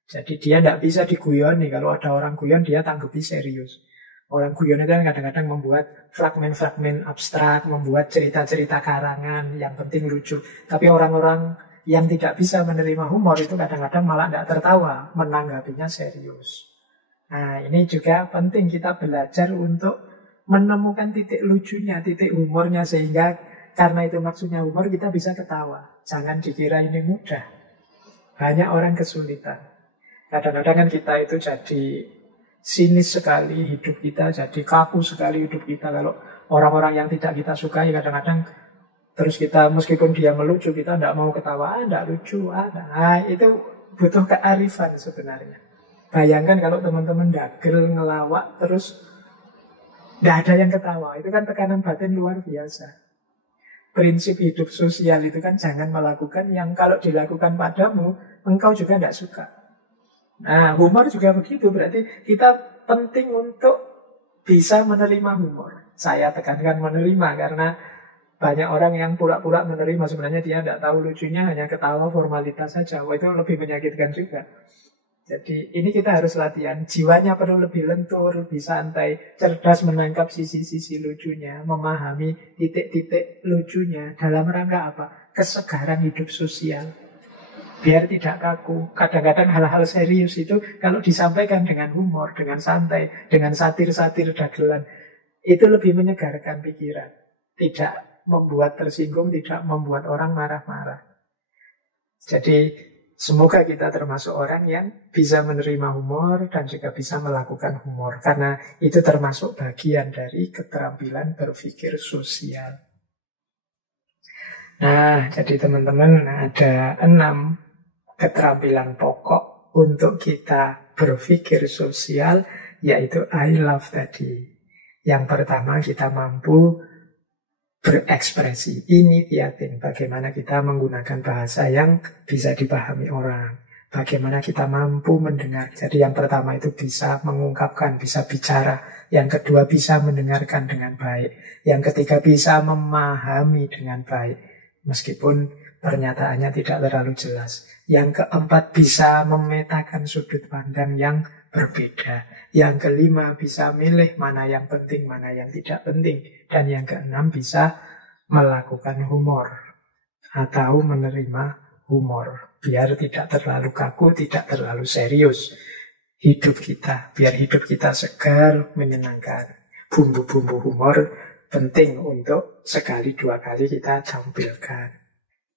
Jadi dia tidak bisa diguyoni. Kalau ada orang guyon, dia tanggapi serius. Orang guyon itu kan kadang-kadang membuat fragmen-fragmen abstrak, membuat cerita-cerita karangan, yang penting lucu. Tapi orang-orang yang tidak bisa menerima humor itu kadang-kadang malah tidak tertawa, menanggapinya serius. Nah, ini juga penting kita belajar untuk menemukan titik lucunya, titik humornya, sehingga karena itu maksudnya humor, kita bisa ketawa. Jangan dikira ini mudah. Banyak orang kesulitan. Kadang-kadang kan kita itu jadi sinis sekali hidup kita, jadi kaku sekali hidup kita. Kalau orang-orang yang tidak kita sukai, kadang-kadang terus kita meskipun dia melucu, kita tidak mau ketawa, tidak lucu. Nah, itu butuh kearifan sebenarnya. Bayangkan kalau teman-teman dagel, ngelawak, terus tidak ada yang ketawa. Itu kan tekanan batin luar biasa. Prinsip hidup sosial itu kan jangan melakukan yang kalau dilakukan padamu, engkau juga tidak suka. Nah, humor juga begitu. Berarti kita penting untuk bisa menerima humor. Saya tekankan menerima, karena banyak orang yang pura-pura menerima, sebenarnya dia tidak tahu lucunya, hanya ketawa formalitas saja. Wah, itu lebih menyakitkan juga. Jadi ini kita harus latihan. Jiwanya perlu lebih lentur, lebih santai, cerdas menangkap sisi-sisi lucunya, memahami titik-titik lucunya. Dalam rangka apa? Kesegaran hidup sosial. Biar tidak kaku. Kadang-kadang hal-hal serius itu kalau disampaikan dengan humor, dengan santai, dengan satir-satir dagelan, itu lebih menyegarkan pikiran. Tidak membuat tersinggung, tidak membuat orang marah-marah. Jadi semoga kita termasuk orang yang bisa menerima humor dan juga bisa melakukan humor. Karena itu termasuk bagian dari keterampilan berpikir sosial. Nah, jadi teman-teman, ada 6 keterampilan pokok untuk kita berpikir sosial, yaitu I love tadi. Yang pertama, kita mampu berekspresi, initiating, bagaimana kita menggunakan bahasa yang bisa dipahami orang, bagaimana kita mampu mendengar. Jadi yang pertama itu bisa mengungkapkan, bisa bicara. Yang kedua bisa mendengarkan dengan baik. Yang ketiga bisa memahami dengan baik, meskipun pernyataannya tidak terlalu jelas. Yang keempat bisa memetakan sudut pandang yang berbeda. Yang kelima bisa milih mana yang penting, mana yang tidak penting. Dan yang keenam bisa melakukan humor atau menerima humor. Biar tidak terlalu kaku, tidak terlalu serius hidup kita. Biar hidup kita segar, menyenangkan. Bumbu-bumbu humor penting untuk sekali dua kali kita tampilkan.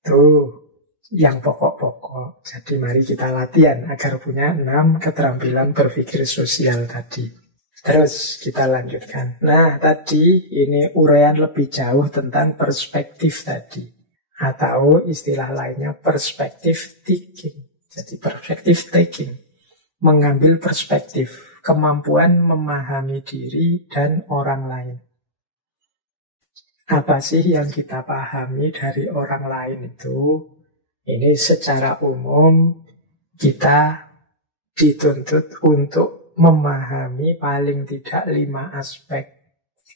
Tuh yang pokok-pokok. Jadi mari kita latihan agar punya 6 keterampilan berpikir sosial tadi. Terus kita lanjutkan. Nah, tadi ini uraian lebih jauh tentang perspektif tadi. Atau istilah lainnya perspektif taking. Jadi perspektif taking. Mengambil perspektif. Kemampuan memahami diri dan orang lain. Apa sih yang kita pahami dari orang lain itu? Ini secara umum kita dituntut untuk memahami paling tidak 5 aspek.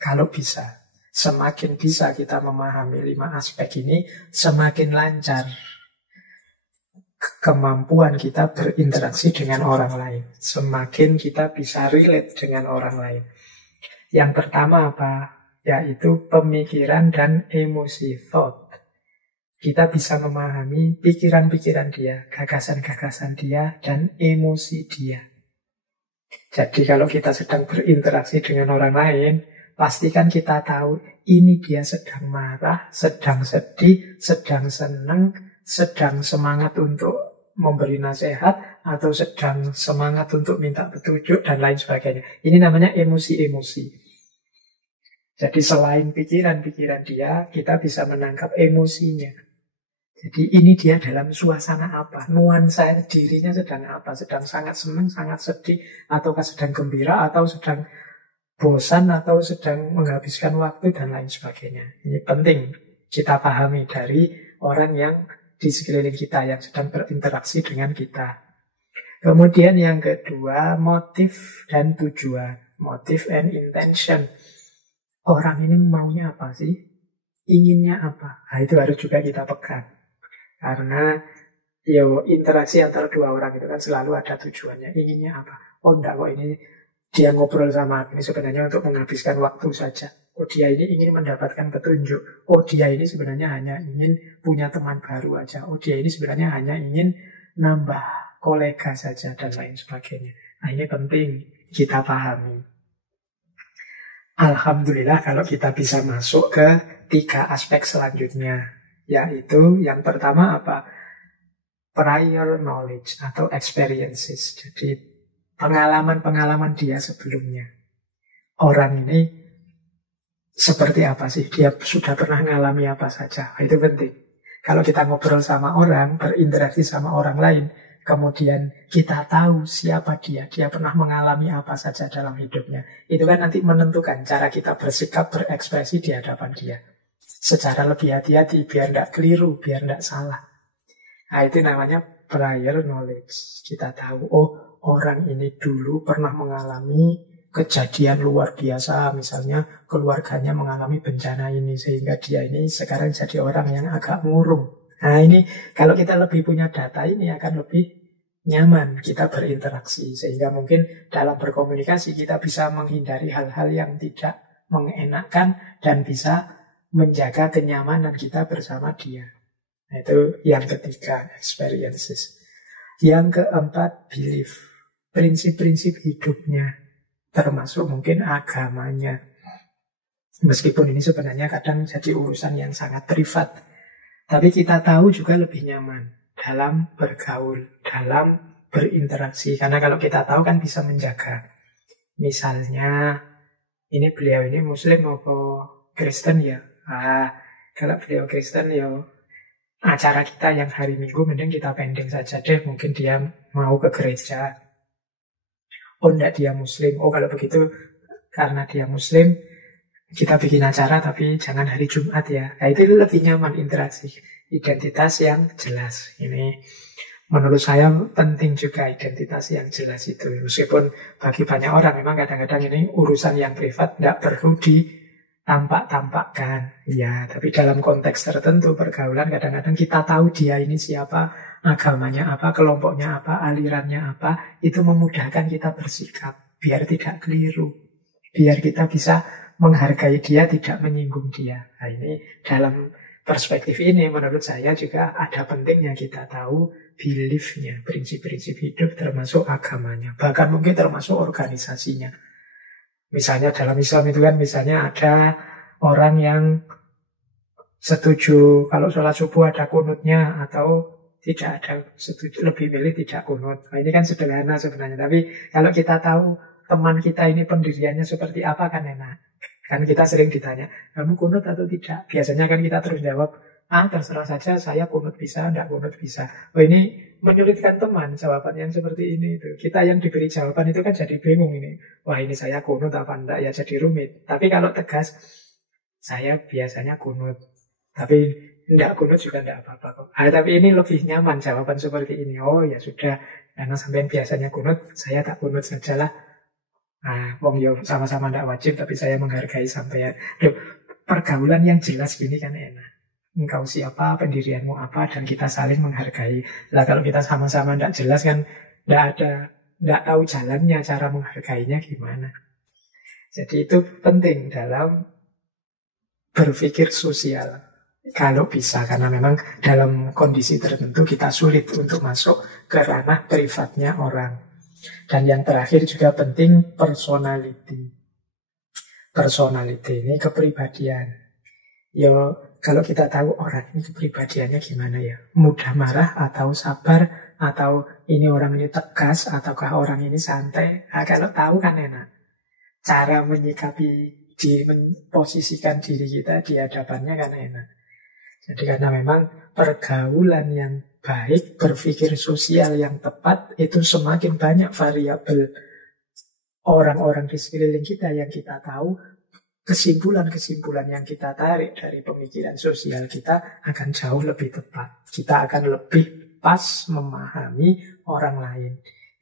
Kalau bisa, semakin bisa kita memahami 5 aspek ini, semakin lancar kemampuan kita berinteraksi dengan orang lain. Semakin kita bisa relate dengan orang lain. Yang pertama apa? Yaitu pemikiran dan emosi, thought. Kita bisa memahami pikiran-pikiran dia, gagasan-gagasan dia, dan emosi dia. Jadi kalau kita sedang berinteraksi dengan orang lain, pastikan kita tahu ini dia sedang marah, sedang sedih, sedang senang, sedang semangat untuk memberi nasihat atau sedang semangat untuk minta petunjuk dan lain sebagainya. Ini namanya emosi-emosi. Jadi selain pikiran-pikiran dia, kita bisa menangkap emosinya. Jadi ini dia dalam suasana apa, nuansa dirinya sedang apa, sedang sangat senang, sangat sedih, ataukah sedang gembira, atau sedang bosan, atau sedang menghabiskan waktu, dan lain sebagainya. Ini penting kita pahami dari orang yang di sekeliling kita, yang sedang berinteraksi dengan kita. Kemudian yang kedua, motif dan tujuan. Motif and intention. Orang ini maunya apa sih? Inginnya apa? Nah, itu harus juga kita pegang. Karena interaksi antara dua orang itu kan selalu ada tujuannya. Inginnya apa? Oh enggak kok, ini dia ngobrol sama aku ini sebenarnya untuk menghabiskan waktu saja. Oh dia ini ingin mendapatkan petunjuk. Oh dia ini sebenarnya hanya ingin punya teman baru aja. Oh dia ini sebenarnya hanya ingin nambah kolega saja dan lain sebagainya. Nah ini penting kita pahami. Alhamdulillah kalau kita bisa masuk ke 3 aspek selanjutnya. Yaitu yang pertama apa? Prior knowledge atau experiences. Jadi pengalaman-pengalaman dia sebelumnya. Orang ini seperti apa sih? Dia sudah pernah mengalami apa saja. Itu penting. Kalau kita ngobrol sama orang, berinteraksi sama orang lain, kemudian kita tahu siapa dia pernah mengalami apa saja dalam hidupnya. Itu kan nanti menentukan cara kita bersikap, berekspresi di hadapan dia. Secara lebih hati-hati, biar tidak keliru, biar tidak salah. Nah itu namanya prior knowledge. Kita tahu, oh orang ini dulu pernah mengalami kejadian luar biasa. Misalnya keluarganya mengalami bencana ini, sehingga dia ini sekarang jadi orang yang agak murung. Nah ini kalau kita lebih punya data ini akan lebih nyaman kita berinteraksi. Sehingga mungkin dalam berkomunikasi kita bisa menghindari hal-hal yang tidak mengenakan dan bisa menjaga kenyamanan kita bersama dia. Nah, itu yang ketiga, experiences. Yang keempat, belief. Prinsip-prinsip hidupnya. Termasuk mungkin agamanya. Meskipun ini sebenarnya kadang jadi urusan yang sangat privat. Tapi kita tahu juga lebih nyaman dalam bergaul, dalam berinteraksi. Karena kalau kita tahu kan bisa menjaga. Misalnya, ini beliau ini Muslim maupun Kristen ya. Kalau beliau Kristen ya acara kita yang hari Minggu mending kita pending saja deh. Mungkin dia mau ke gereja. Oh enggak, dia Muslim. Oh kalau begitu karena dia Muslim kita bikin acara tapi jangan hari Jumat ya. Nah, itu lebih nyaman interaksi. Identitas yang jelas. Ini menurut saya penting juga identitas yang jelas itu. Meskipun bagi banyak orang memang kadang-kadang ini urusan yang privat tidak perlu tampak-tampakkan. Ya, tapi dalam konteks tertentu pergaulan kadang-kadang kita tahu dia ini siapa, agamanya apa, kelompoknya apa, alirannya apa, itu memudahkan kita bersikap biar tidak keliru. Biar kita bisa menghargai dia, tidak menyinggung dia. Nah, ini dalam perspektif ini menurut saya juga ada pentingnya kita tahu belief-nya, prinsip-prinsip hidup termasuk agamanya, bahkan mungkin termasuk organisasinya. Misalnya dalam Islam itu kan misalnya ada orang yang setuju kalau sholat subuh ada kunutnya atau tidak ada, setuju lebih milih tidak kunut. Nah, ini kan sederhana sebenarnya. Tapi kalau kita tahu teman kita ini pendiriannya seperti apa kan enak. Kan kita sering ditanya, kamu kunut atau tidak? Biasanya kan kita terus jawab, terserah saja, saya kunut bisa, enggak kunut bisa. Oh ini menyulitkan teman jawaban yang seperti ini itu. Kita yang diberi jawaban itu kan jadi bingung ini. Wah ini saya kunut apa enggak ya, jadi rumit. Tapi kalau tegas, saya biasanya kunut. Tapi enggak kunut juga enggak apa-apa kok. Tapi ini lebih nyaman jawaban seperti ini. Oh ya sudah, karena sampean biasanya kunut, saya tak kunut sajalah. Wong yo sama-sama enggak wajib, tapi saya menghargai sampean. Loh, pergaulan yang jelas gini kan enak. Engkau siapa, pendirianmu apa, dan kita saling menghargai. Lah kalau kita sama-sama tidak jelas kan tidak tahu jalannya, cara menghargainya gimana. Jadi itu penting dalam berpikir sosial. Kalau bisa, karena memang dalam kondisi tertentu kita sulit untuk masuk ke ranah privatnya orang. Dan yang terakhir juga penting, personality. Personality ini kepribadian. Kalau kita tahu orang ini kepribadiannya gimana ya, mudah marah atau sabar, atau ini orang ini tegas, ataukah orang ini santai. Nah, kalau tahu kan enak. Cara menyikapi, memposisikan diri kita di hadapannya kan enak. Jadi karena memang pergaulan yang baik, berpikir sosial yang tepat, itu semakin banyak variabel orang-orang di sekeliling kita yang kita tahu, kesimpulan-kesimpulan yang kita tarik dari pemikiran sosial kita akan jauh lebih tepat. Kita akan lebih pas memahami orang lain.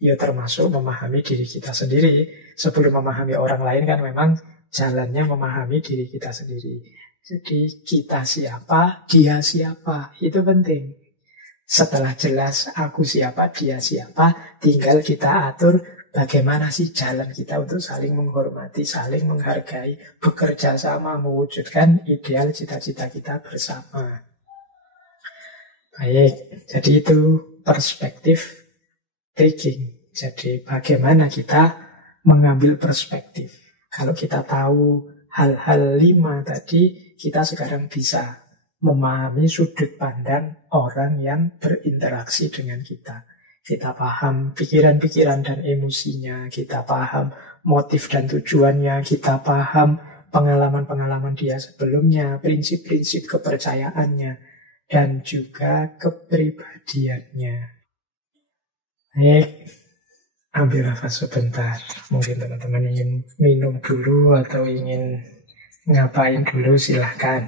Ya termasuk memahami diri kita sendiri. Sebelum memahami orang lain kan memang jalannya memahami diri kita sendiri. Jadi kita siapa, dia siapa, itu penting. Setelah jelas aku siapa, dia siapa, tinggal kita atur bagaimana sih jalan kita untuk saling menghormati, saling menghargai, bekerja sama, mewujudkan ideal cita-cita kita bersama. Baik, jadi itu perspektif taking. Jadi bagaimana kita mengambil perspektif. Kalau kita tahu hal-hal 5 tadi, kita sekarang bisa memahami sudut pandang orang yang berinteraksi dengan kita. Kita paham pikiran-pikiran dan emosinya, kita paham motif dan tujuannya, kita paham pengalaman-pengalaman dia sebelumnya, prinsip-prinsip kepercayaannya, dan juga kepribadiannya. Baik, ambil nafas sebentar. Mungkin teman-teman ingin minum dulu atau ingin ngapain dulu, silahkan.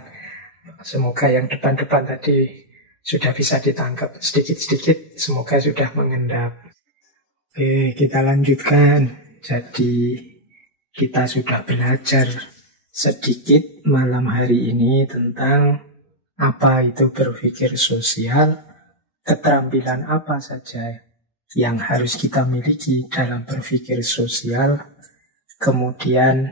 Semoga yang depan-depan tadi sudah bisa ditangkap sedikit-sedikit, semoga sudah mengendap. Oke, kita lanjutkan. Jadi kita sudah belajar sedikit malam hari ini tentang apa itu berpikir sosial, keterampilan apa saja yang harus kita miliki dalam berpikir sosial, kemudian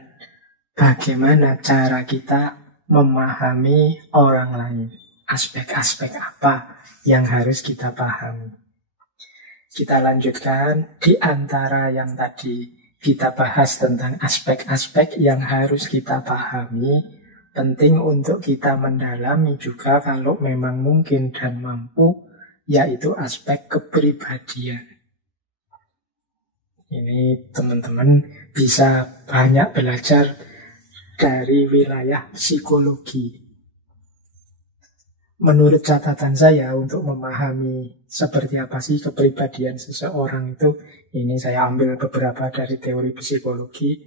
bagaimana cara kita memahami orang lain. Aspek-aspek apa yang harus kita pahami. Kita lanjutkan di antara yang tadi kita bahas tentang aspek-aspek yang harus kita pahami. Penting untuk kita mendalami juga kalau memang mungkin dan mampu, yaitu aspek kepribadian. Ini teman-teman bisa banyak belajar dari wilayah psikologi. Menurut catatan saya, untuk memahami seperti apa sih kepribadian seseorang itu, ini saya ambil beberapa dari teori psikologi,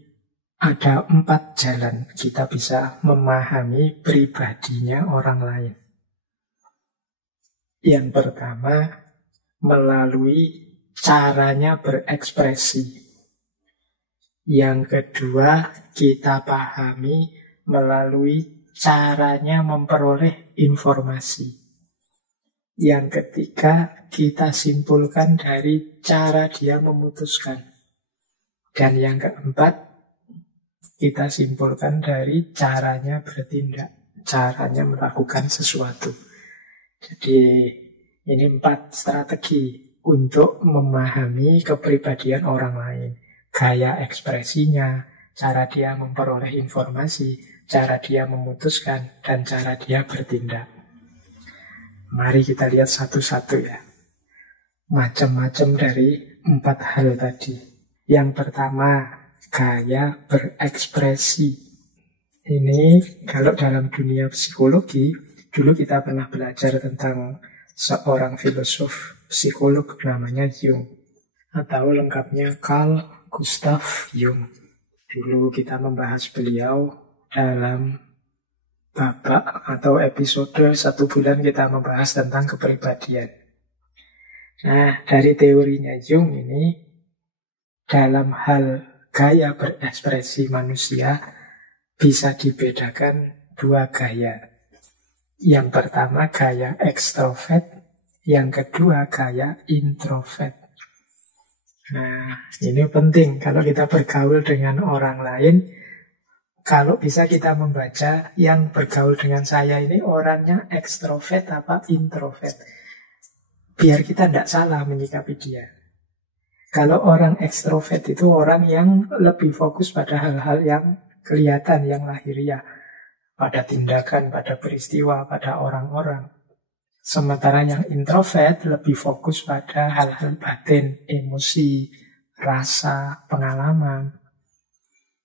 ada 4 jalan kita bisa memahami pribadinya orang lain. Yang pertama, melalui caranya berekspresi. Yang kedua, kita pahami melalui caranya memperoleh informasi. Yang ketiga, kita simpulkan dari cara dia memutuskan. Dan yang keempat, kita simpulkan dari caranya bertindak, caranya melakukan sesuatu. Jadi ini 4 strategi untuk memahami kepribadian orang lain. Gaya ekspresinya, cara dia memperoleh informasi, cara dia memutuskan, dan cara dia bertindak. Mari kita lihat satu-satu ya. Macam-macam dari 4 hal tadi. Yang pertama, gaya berekspresi. Ini kalau dalam dunia psikologi, dulu kita pernah belajar tentang seorang filosof psikolog namanya Jung. Atau lengkapnya Carl Gustav Jung. Dulu kita membahas beliau dalam babak atau episode 1 bulan kita membahas tentang kepribadian. Nah, dari teorinya Jung ini, dalam hal gaya berekspresi manusia bisa dibedakan 2 gaya. Yang pertama gaya ekstrovert, yang kedua gaya introvert. Nah, ini penting kalau kita bergaul dengan orang lain. Kalau bisa kita membaca yang bergaul dengan saya ini orangnya ekstrovert apa introvert. Biar kita tidak salah menyikapi dia. Kalau orang ekstrovert itu orang yang lebih fokus pada hal-hal yang kelihatan, yang lahiriah. pada tindakan, pada peristiwa, pada orang-orang. Sementara yang introvert lebih fokus pada hal-hal batin, emosi, rasa, pengalaman.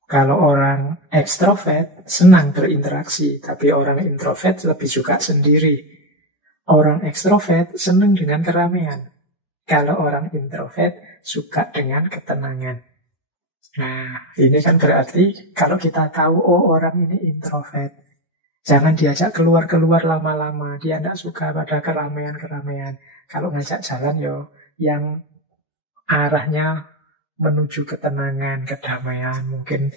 Kalau orang ekstrovert senang berinteraksi, tapi orang introvert lebih suka sendiri. Orang ekstrovert senang dengan keramaian. Kalau orang introvert suka dengan ketenangan. Nah, ini kan berarti kalau kita tahu, oh orang ini introvert, jangan diajak keluar-keluar lama-lama. Dia tidak suka pada keramaian-keramaian. Kalau ngajak jalan, yang arahnya menuju ketenangan, kedamaian, mungkin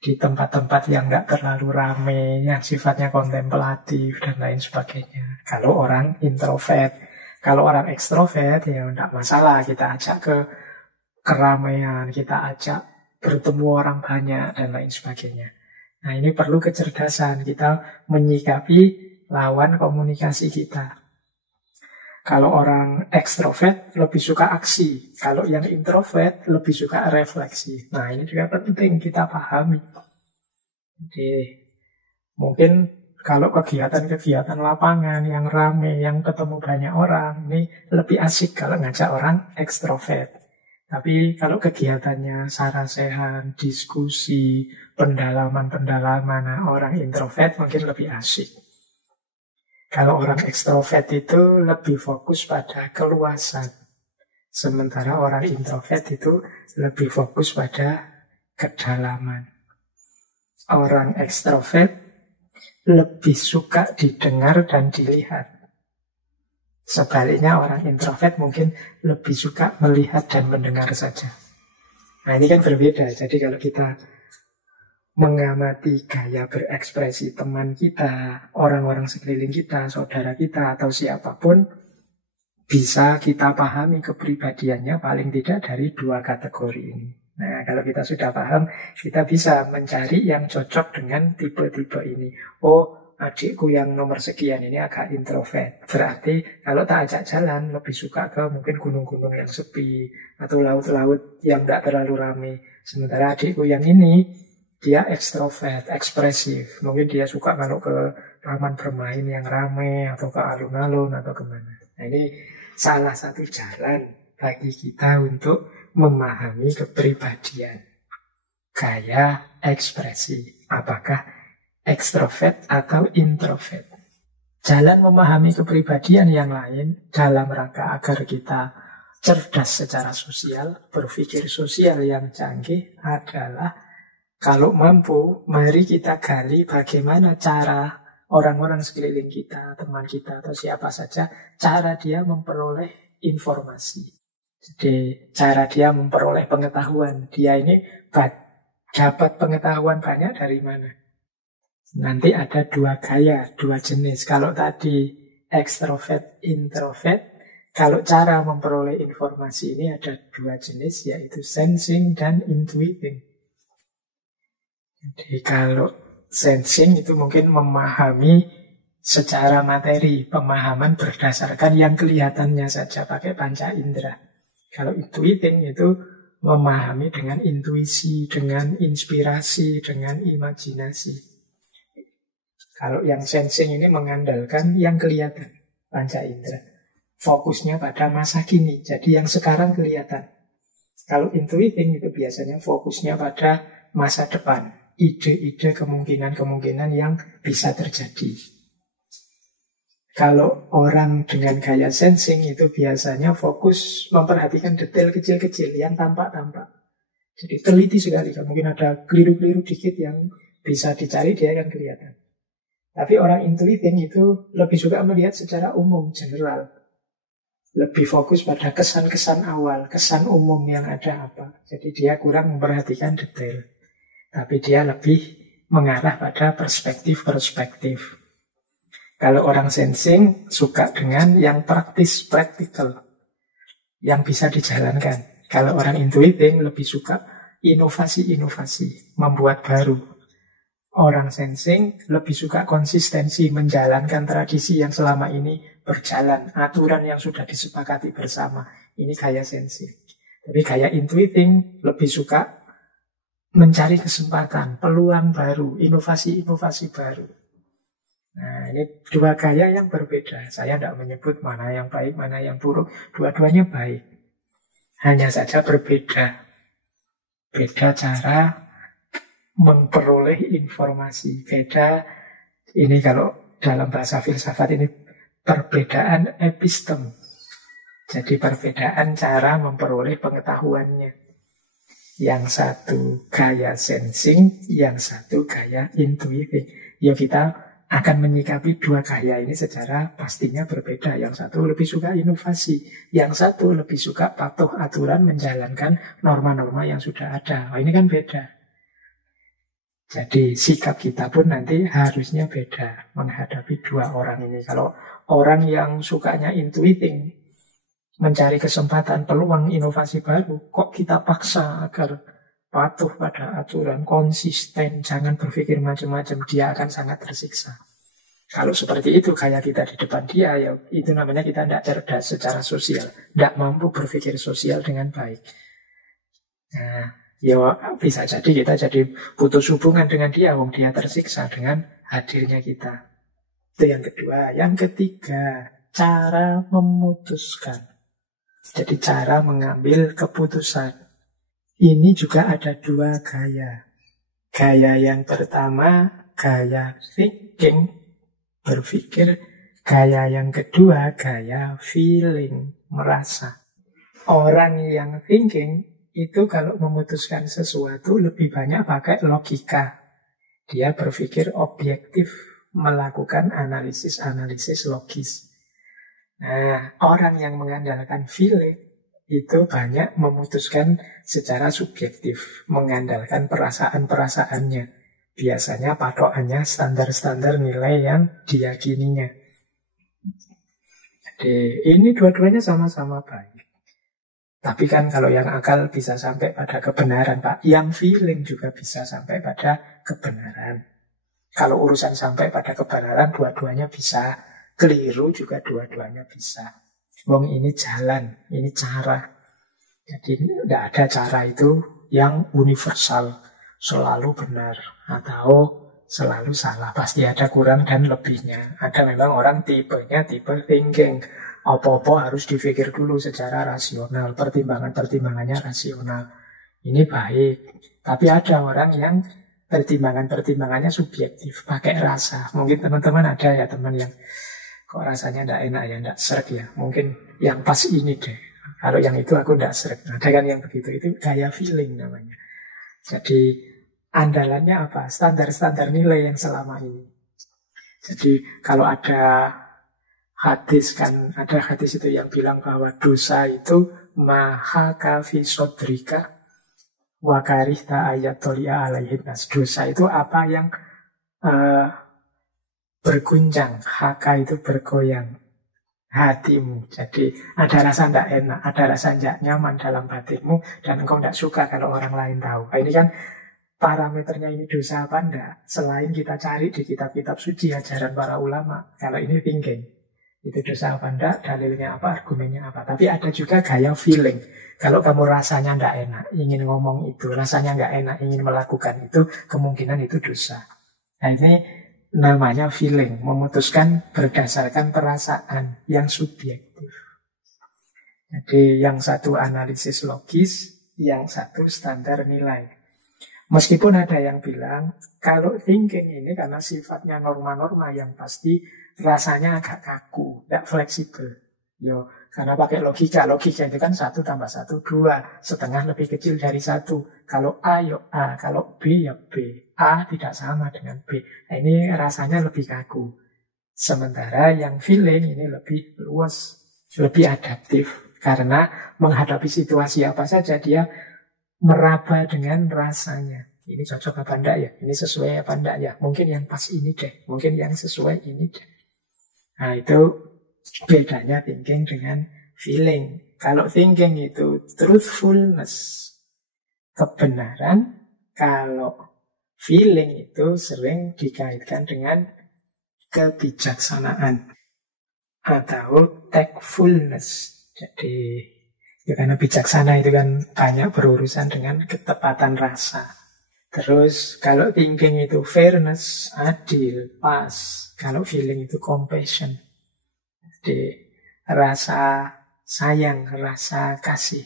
di tempat-tempat yang tidak terlalu ramai, yang sifatnya kontemplatif dan lain sebagainya. Kalau orang introvert, kalau orang ekstrovert ya tidak masalah, kita ajak ke keramaian, kita ajak bertemu orang banyak dan lain sebagainya. Nah, ini perlu kecerdasan kita menyikapi lawan komunikasi kita. Kalau orang ekstrovert lebih suka aksi, kalau yang introvert lebih suka refleksi. Nah, ini juga penting kita pahami. Jadi, mungkin kalau kegiatan-kegiatan lapangan yang ramai, yang ketemu banyak orang, ini lebih asik kalau ngajak orang ekstrovert. Tapi kalau kegiatannya sarasehan, diskusi, pendalaman-pendalaman, nah, orang introvert mungkin lebih asik. Kalau orang ekstrovert itu lebih fokus pada keluasan. Sementara orang introvert itu lebih fokus pada kedalaman. Orang ekstrovert lebih suka didengar dan dilihat. Sebaliknya orang introvert mungkin lebih suka melihat dan mendengar saja. Nah, ini kan berbeda. Jadi kalau kita mengamati gaya berekspresi teman kita, orang-orang sekeliling kita, saudara kita, atau siapapun, bisa kita pahami kepribadiannya paling tidak dari dua kategori ini. Nah, kalau kita sudah paham, kita bisa mencari yang cocok dengan tipe-tipe ini. Oh, adikku yang nomor sekian ini agak introvert. Berarti kalau tak ajak jalan, lebih suka ke mungkin gunung-gunung yang sepi, atau laut-laut yang tidak terlalu ramai. Sementara adikku yang ini, dia ekstrovert, ekspresif. Mungkin dia suka kalau ke taman bermain yang ramai, atau ke alun-alun, atau kemana. Nah, ini salah satu jalan bagi kita untuk memahami kepribadian. Gaya ekspresi. Apakah ekstrovert atau introvert? Jalan memahami kepribadian yang lain dalam rangka agar kita cerdas secara sosial, berpikir sosial yang canggih adalah kalau mampu, mari kita gali bagaimana cara orang-orang sekeliling kita, teman kita, atau siapa saja, cara dia memperoleh informasi. Jadi, cara dia memperoleh pengetahuan. Dia ini dapat pengetahuan banyak dari mana? Nanti ada dua gaya, dua jenis. Kalau tadi ekstrovert, introvert, kalau cara memperoleh informasi ini ada dua jenis, yaitu sensing dan intuiting. Jadi kalau sensing itu mungkin memahami secara materi, pemahaman berdasarkan yang kelihatannya saja pakai panca indera. Kalau intuiting itu memahami dengan intuisi, dengan inspirasi, dengan imajinasi. Kalau yang sensing ini mengandalkan yang kelihatan, panca indera. Fokusnya pada masa kini, jadi yang sekarang kelihatan. Kalau intuiting itu biasanya fokusnya pada masa depan. Ide-ide, kemungkinan-kemungkinan yang bisa terjadi. Kalau orang dengan gaya sensing itu biasanya fokus memperhatikan detail kecil-kecil yang tampak-tampak. Jadi teliti sekali, mungkin ada keliru-keliru dikit yang bisa dicari, dia akan kelihatan. Tapi orang intuiting itu lebih suka melihat secara umum, general. Lebih fokus pada kesan-kesan awal, kesan umum yang ada apa. Jadi dia kurang memperhatikan detail. Tapi dia lebih mengarah pada perspektif-perspektif. Kalau orang sensing suka dengan yang praktis, practical, yang bisa dijalankan. Kalau orang intuiting lebih suka inovasi-inovasi, membuat baru. Orang sensing lebih suka konsistensi, menjalankan tradisi yang selama ini berjalan, aturan yang sudah disepakati bersama. Ini gaya sensing. Tapi gaya intuiting lebih suka mencari kesempatan, peluang baru, inovasi-inovasi baru. Nah, ini dua gaya yang berbeda. Saya tidak menyebut mana yang baik, mana yang buruk. Dua-duanya baik. Hanya saja berbeda. Beda cara memperoleh informasi. Beda, ini kalau dalam bahasa filsafat ini perbedaan epistem. Jadi perbedaan cara memperoleh pengetahuannya. Yang satu gaya sensing, yang satu gaya intuiting. Ya kita akan menyikapi dua gaya ini secara pastinya berbeda. Yang satu lebih suka inovasi, yang satu lebih suka patuh aturan menjalankan norma-norma yang sudah ada. Ini kan beda. Jadi sikap kita pun nanti harusnya beda menghadapi dua orang ini. Kalau orang yang sukanya intuiting, mencari kesempatan, peluang inovasi baru, kok kita paksa agar patuh pada aturan, konsisten, jangan berpikir macam-macam, dia akan sangat tersiksa. Kalau seperti itu kayak kita di depan dia, ya itu namanya kita tidak cerdas secara sosial, tidak mampu berpikir sosial dengan baik. Nah, ya bisa jadi kita jadi putus hubungan dengan dia, wong dia tersiksa dengan hadirnya kita. Itu yang kedua. Yang ketiga, cara memutuskan. Jadi cara mengambil keputusan. Ini juga ada dua gaya. Gaya yang pertama, gaya thinking, berpikir. Gaya yang kedua, gaya feeling, merasa. Orang yang thinking itu kalau memutuskan sesuatu lebih banyak pakai logika. Dia berpikir objektif, melakukan analisis-analisis logis. Nah, orang yang mengandalkan feeling itu banyak memutuskan secara subjektif, mengandalkan perasaan-perasaannya. Biasanya patokannya standar-standar nilai yang diyakininya. Jadi ini dua-duanya sama-sama baik. Tapi kan kalau yang akal bisa sampai pada kebenaran, Pak, yang feeling juga bisa sampai pada kebenaran. Kalau urusan sampai pada kebenaran, dua-duanya bisa. Keliru juga dua-duanya bisa. Wong ini jalan, ini cara. Jadi tidak ada cara itu yang universal, selalu benar atau selalu salah. Pasti ada kurang dan lebihnya. Ada memang orang tipenya tipe thinking. Apa-apa harus dipikir dulu secara rasional, pertimbangan-pertimbangannya rasional. Ini baik. Tapi ada orang yang pertimbangan-pertimbangannya subjektif, pakai rasa. Mungkin teman-teman ada ya teman yang kok rasanya tidak enak ya, tidak srek ya. Mungkin yang pas ini deh. Kalau yang itu aku tidak srek. Ada kan yang begitu, itu gaya feeling namanya. Jadi andalannya apa? Standar-standar nilai yang selama ini. Jadi kalau ada hadis kan, ada hadis itu yang bilang bahwa dosa itu maha kafi sodrika wakarihta ayat tolia alaihin nas. Dosa itu apa yang berguncang, haka itu bergoyang hatimu. Jadi ada rasa tidak enak, ada rasa tidak nyaman dalam batinmu, dan engkau tidak suka kalau orang lain tahu. Nah, ini kan parameternya ini dosa apa enggak, selain kita cari di kitab-kitab suci ajaran para ulama. Kalau ini thinking, itu dosa apa enggak, dalilnya apa, argumennya apa. Tapi ada juga gaya feeling. Kalau kamu rasanya tidak enak, ingin ngomong itu, rasanya nggak enak, ingin melakukan itu, kemungkinan itu dosa. Nah ini namanya feeling, memutuskan berdasarkan perasaan yang subjektif. Jadi yang satu analisis logis, yang satu standar nilai. Meskipun ada yang bilang, kalau thinking ini karena sifatnya norma-norma yang pasti, rasanya agak kaku, tidak fleksibel. Yo, karena pakai logika. Logika itu kan 1 tambah 1, 2. Setengah lebih kecil dari 1. Kalau A, ya A. Kalau B, ya B. A tidak sama dengan B. Nah, ini rasanya lebih kaku. Sementara yang feeling ini lebih luas, lebih adaptif. Karena menghadapi situasi apa saja, dia meraba dengan rasanya. Ini cocok apa enggak ya? Ini sesuai apa enggak ya? Mungkin yang pas ini deh. Mungkin yang sesuai ini deh. Nah, itu bedanya thinking dengan feeling. Kalau thinking itu truthfulness, kebenaran. Kalau feeling itu sering dikaitkan dengan kebijaksanaan atau tactfulness. Jadi ya karena bijaksana itu kan banyak berurusan dengan ketepatan rasa. Terus kalau thinking itu fairness, adil, pas. Kalau feeling itu compassion. Jadi rasa sayang, rasa kasih.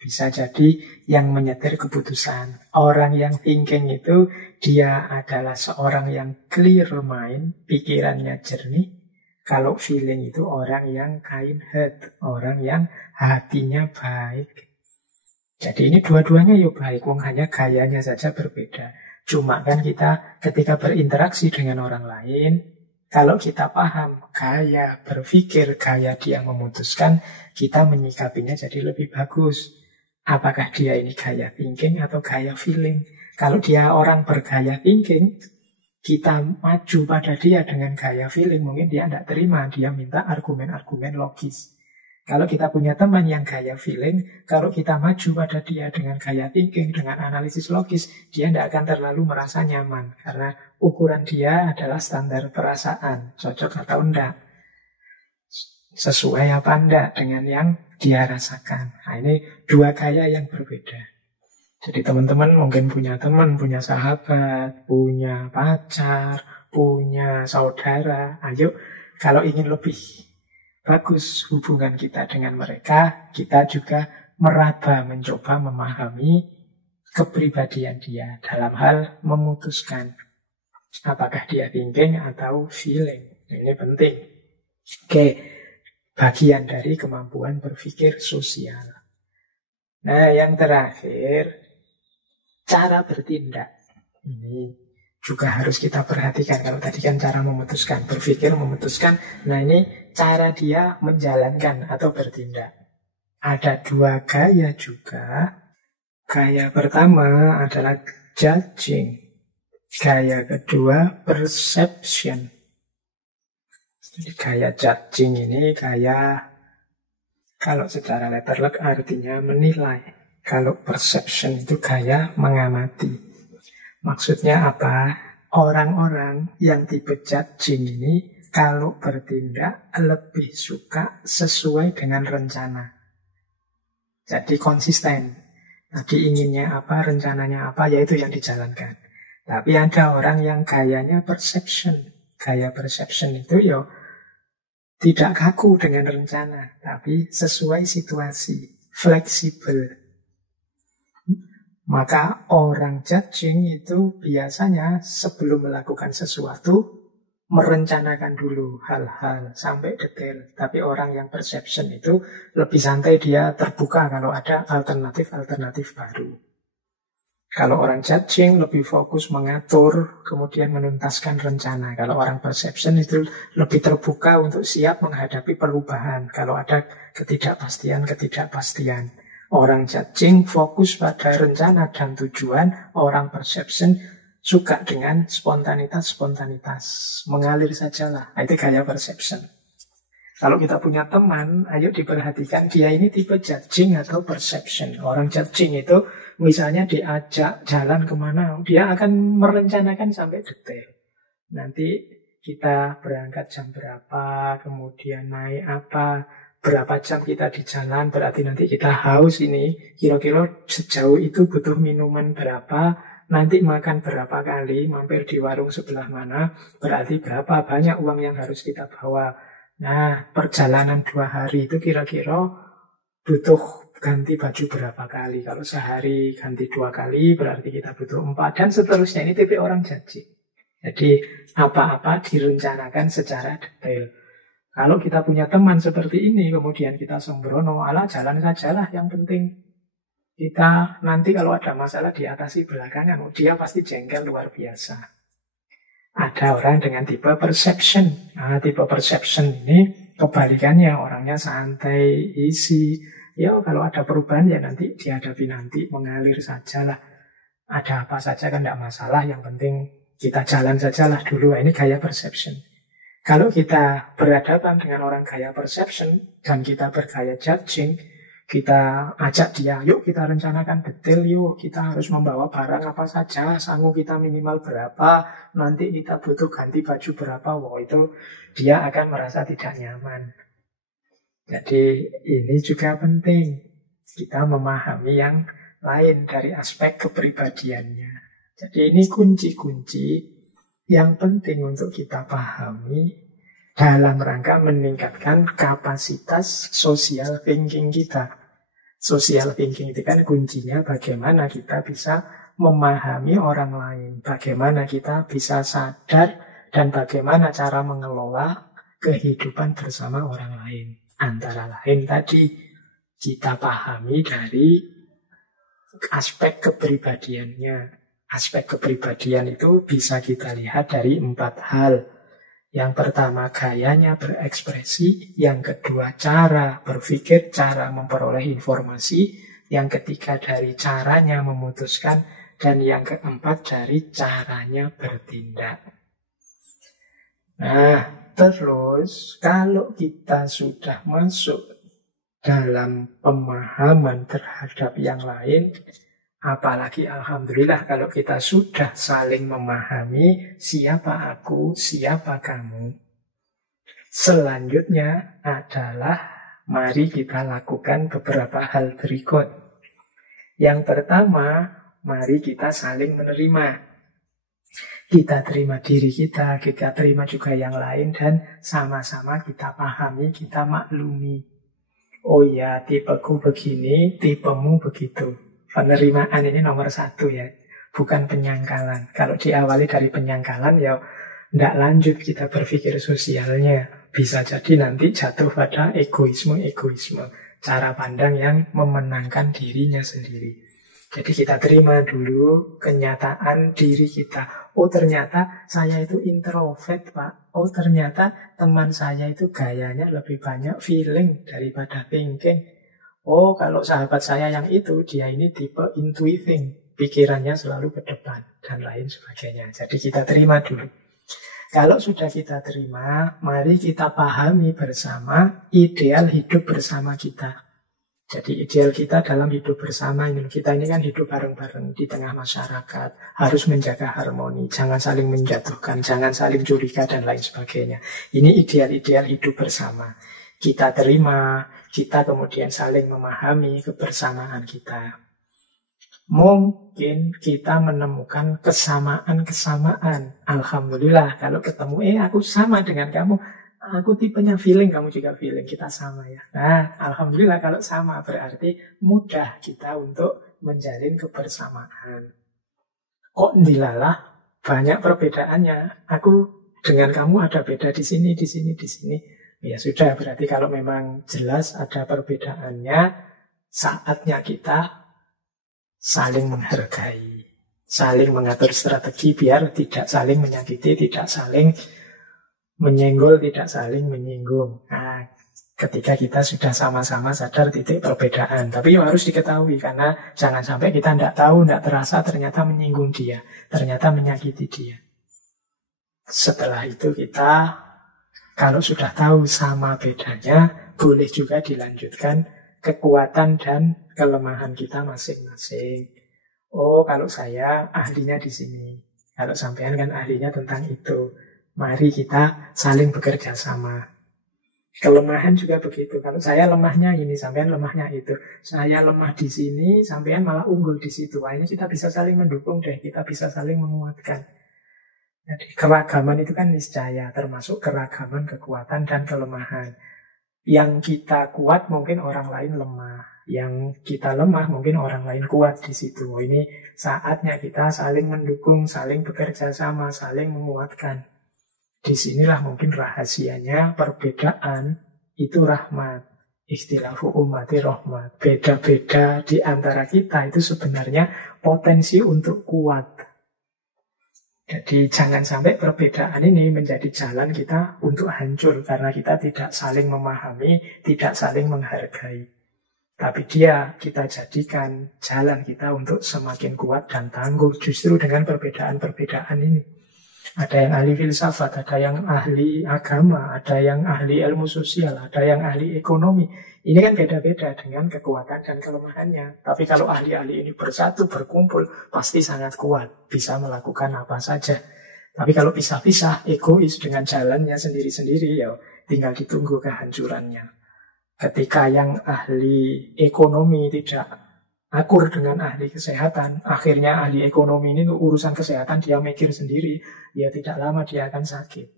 Bisa jadi yang menyetir keputusan. Orang yang thinking itu dia adalah seorang yang clear mind, pikirannya jernih. Kalau feeling itu orang yang kind heart, orang yang hatinya baik. Jadi ini dua-duanya ya baik, wong hanya gayanya saja berbeda. Cuma kan kita ketika berinteraksi dengan orang lain, kalau kita paham gaya berpikir, gaya dia memutuskan, kita menyikapinya jadi lebih bagus. Apakah dia ini gaya thinking atau gaya feeling? Kalau dia orang bergaya thinking, kita maju pada dia dengan gaya feeling, mungkin dia tidak terima, dia minta argumen-argumen logis. Kalau kita punya teman yang gaya feeling, kalau kita maju pada dia dengan gaya thinking, dengan analisis logis, dia tidak akan terlalu merasa nyaman. Karena ukuran dia adalah standar perasaan, cocok atau enggak. Sesuai apa enggak dengan yang dia rasakan. Nah, ini dua gaya yang berbeda. Jadi teman-teman mungkin punya teman, punya sahabat, punya pacar, punya saudara. Ayo, kalau ingin lebih bagus hubungan kita dengan mereka, kita juga meraba, mencoba memahami kepribadian dia dalam hal memutuskan apakah dia thinking atau feeling. Ini penting. Oke, bagian dari kemampuan berpikir sosial. Nah, yang terakhir, cara bertindak. Ini juga harus kita perhatikan. Kalau tadi kan cara memutuskan, berpikir, memutuskan. Nah, ini cara dia menjalankan atau bertindak. Ada dua gaya juga. Gaya pertama adalah judging. Gaya kedua perception. Jadi gaya judging ini gaya, kalau secara letterlek artinya menilai. Kalau perception itu gaya mengamati. Maksudnya apa? Orang-orang yang tipe judging ini kalau bertindak lebih suka sesuai dengan rencana. Jadi konsisten. Tadi inginnya apa, rencananya apa, yaitu yang dijalankan. Tapi ada orang yang gayanya perception. Gaya perception itu ya tidak kaku dengan rencana, tapi sesuai situasi, fleksibel. Maka orang judging itu biasanya sebelum melakukan sesuatu merencanakan dulu hal-hal sampai detail. Tapi orang yang perception itu lebih santai, dia terbuka kalau ada alternatif-alternatif baru. Kalau orang judging lebih fokus mengatur, kemudian menuntaskan rencana. Kalau orang perception itu lebih terbuka untuk siap menghadapi perubahan. Kalau ada ketidakpastian. Orang judging fokus pada rencana dan tujuan. Orang perception suka dengan spontanitas. Mengalir sajalah. Itu gaya perception. Kalau kita punya teman, ayo diperhatikan dia ini tipe judging atau perception. Orang judging itu misalnya diajak jalan kemana, dia akan merencanakan sampai detail. Nanti kita berangkat jam berapa, kemudian naik apa, berapa jam kita di jalan, berarti nanti kita haus ini, kira-kira sejauh itu butuh minuman berapa, nanti makan berapa kali, mampir di warung sebelah mana, berarti berapa banyak uang yang harus kita bawa. Nah, perjalanan 2 hari itu kira-kira butuh ganti baju berapa kali. Kalau sehari ganti 2 kali, berarti kita butuh 4, dan seterusnya. Ini tipe orang judging. Jadi, apa-apa direncanakan secara detail. Kalau kita punya teman seperti ini, kemudian kita sembrono, ala jalan sajalah yang penting. Kita nanti kalau ada masalah diatasi belakangan, dia pasti jengkel luar biasa. Ada orang dengan tipe perception. Nah, tipe perception ini kebalikannya, orangnya santai, easy. Ya, kalau ada perubahan ya nanti dihadapi nanti, mengalir sajalah. Ada apa saja kan tidak masalah, yang penting kita jalan sajalah dulu. Ini gaya perception. Kalau kita berhadapan dengan orang gaya perception dan kita bergaya judging, kita ajak dia, yuk kita rencanakan detail, yuk kita harus membawa barang apa saja, sanggup kita minimal berapa, nanti kita butuh ganti baju berapa. Wow, itu dia akan merasa tidak nyaman. Jadi ini juga penting, kita memahami yang lain dari aspek kepribadiannya. Jadi ini kunci-kunci yang penting untuk kita pahami dalam rangka meningkatkan kapasitas social thinking kita. Social thinking itu kan kuncinya bagaimana kita bisa memahami orang lain, bagaimana kita bisa sadar, dan bagaimana cara mengelola kehidupan bersama orang lain. Antara lain tadi, kita pahami dari aspek kepribadiannya. Aspek kepribadian itu bisa kita lihat dari 4 hal. Yang pertama, gayanya berekspresi. Yang kedua, cara berpikir, cara memperoleh informasi. Yang ketiga, dari caranya memutuskan. Dan yang keempat, dari caranya bertindak. Nah, terus kalau kita sudah masuk dalam pemahaman terhadap yang lain, apalagi alhamdulillah kalau kita sudah saling memahami siapa aku, siapa kamu. Selanjutnya adalah mari kita lakukan beberapa hal berikut. Yang pertama, mari kita saling menerima. Kita terima diri kita terima juga yang lain, dan sama-sama kita pahami, kita maklumi. Oh ya, tipeku begini, tipemu begitu. Penerimaan ini nomor 1 ya, bukan penyangkalan. Kalau diawali dari penyangkalan ya tidak lanjut kita berpikir sosialnya. Bisa jadi nanti jatuh pada egoisme. Cara pandang yang memenangkan dirinya sendiri. Jadi kita terima dulu kenyataan diri kita. Oh ternyata saya itu introvert Pak. Oh ternyata teman saya itu gayanya lebih banyak feeling daripada thinking. Oh, kalau sahabat saya yang itu, dia ini tipe intuiting. Pikirannya selalu ke depan, dan lain sebagainya. Jadi kita terima dulu. Kalau sudah kita terima, mari kita pahami bersama ideal hidup bersama kita. Jadi ideal kita dalam hidup bersama ini. Kita ini kan hidup bareng-bareng di tengah masyarakat. Harus menjaga harmoni, jangan saling menjatuhkan, jangan saling curiga, dan lain sebagainya. Ini ideal-ideal hidup bersama. Kita terima, kita kemudian saling memahami kebersamaan kita. Mungkin kita menemukan kesamaan-kesamaan. Alhamdulillah, kalau ketemu, aku sama dengan kamu. Aku tipenya feeling, kamu juga feeling. Kita sama ya. Nah, alhamdulillah kalau sama berarti mudah kita untuk menjalin kebersamaan. Kok dilalah banyak perbedaannya. Aku dengan kamu ada beda di sini, di sini, di sini. Ya sudah, berarti kalau memang jelas ada perbedaannya, saatnya kita saling menghargai, saling mengatur strategi biar tidak saling menyakiti, tidak saling menyenggol, tidak saling menyinggung. Nah, ketika kita sudah sama-sama sadar titik perbedaan. Tapi harus diketahui, karena jangan sampai kita tidak tahu, tidak terasa, ternyata menyinggung dia, ternyata menyakiti dia. Setelah itu kita, kalau sudah tahu sama bedanya, boleh juga dilanjutkan kekuatan dan kelemahan kita masing-masing. Oh, kalau saya ahlinya di sini. Kalau sampean kan ahlinya tentang itu. Mari kita saling bekerja sama. Kelemahan juga begitu. Kalau saya lemahnya ini, sampean lemahnya itu. Saya lemah di sini, sampean malah unggul di situ. Wah, ini kita bisa saling mendukung deh. Kita bisa saling menguatkan. Jadi keragaman itu kan niscaya, termasuk keragaman kekuatan dan kelemahan. Yang kita kuat mungkin orang lain lemah, yang kita lemah mungkin orang lain kuat di situ. Oh, ini saatnya kita saling mendukung, saling bekerja sama, saling menguatkan. Disinilah mungkin rahasianya perbedaan itu rahmat. Ikhtilafu ummati rahmat. Beda-beda di antara kita itu sebenarnya potensi untuk kuat. Jadi jangan sampai perbedaan ini menjadi jalan kita untuk hancur karena kita tidak saling memahami, tidak saling menghargai. Tapi dia kita jadikan jalan kita untuk semakin kuat dan tangguh justru dengan perbedaan-perbedaan ini. Ada yang ahli filsafat, ada yang ahli agama, ada yang ahli ilmu sosial, ada yang ahli ekonomi. Ini kan beda-beda dengan kekuatan dan kelemahannya. Tapi kalau ahli-ahli ini bersatu, berkumpul, pasti sangat kuat. Bisa melakukan apa saja. Tapi kalau pisah-pisah, egois dengan jalannya sendiri-sendiri, ya tinggal ditunggu kehancurannya. Ketika yang ahli ekonomi tidak akur dengan ahli kesehatan, akhirnya ahli ekonomi ini untuk urusan kesehatan dia mikir sendiri, ya tidak lama dia akan sakit.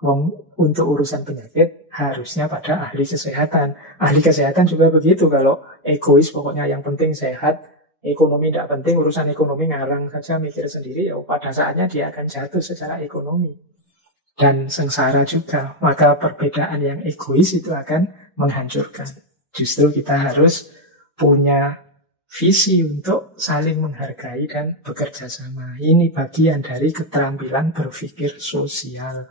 Wong untuk urusan penyakit harusnya pada ahli kesehatan. Ahli kesehatan juga begitu, kalau egois pokoknya yang penting sehat, ekonomi tidak penting, urusan ekonomi ngarang saja mikir sendiri, ya pada saatnya dia akan jatuh secara ekonomi. Dan sengsara juga, maka perbedaan yang egois itu akan menghancurkan. Justru kita harus punya visi untuk saling menghargai dan bekerja sama. Ini bagian dari keterampilan berpikir sosial.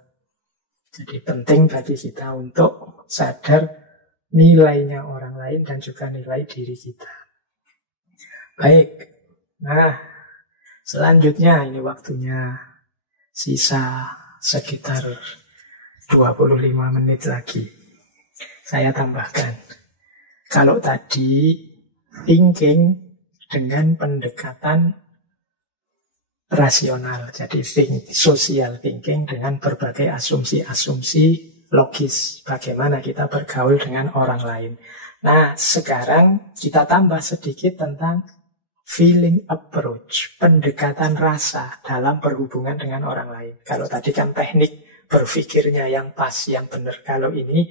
Jadi penting bagi kita untuk sadar nilainya orang lain dan juga nilai diri kita. Baik, nah selanjutnya ini waktunya sisa sekitar 25 menit lagi. Saya tambahkan, kalau tadi thinking dengan pendekatan rasional, jadi social thinking dengan berbagai asumsi-asumsi logis, bagaimana kita bergaul dengan orang lain. Nah, sekarang kita tambah sedikit tentang feeling approach, pendekatan rasa dalam berhubungan dengan orang lain. Kalau tadi kan teknik berpikirnya yang pas, yang benar. Kalau ini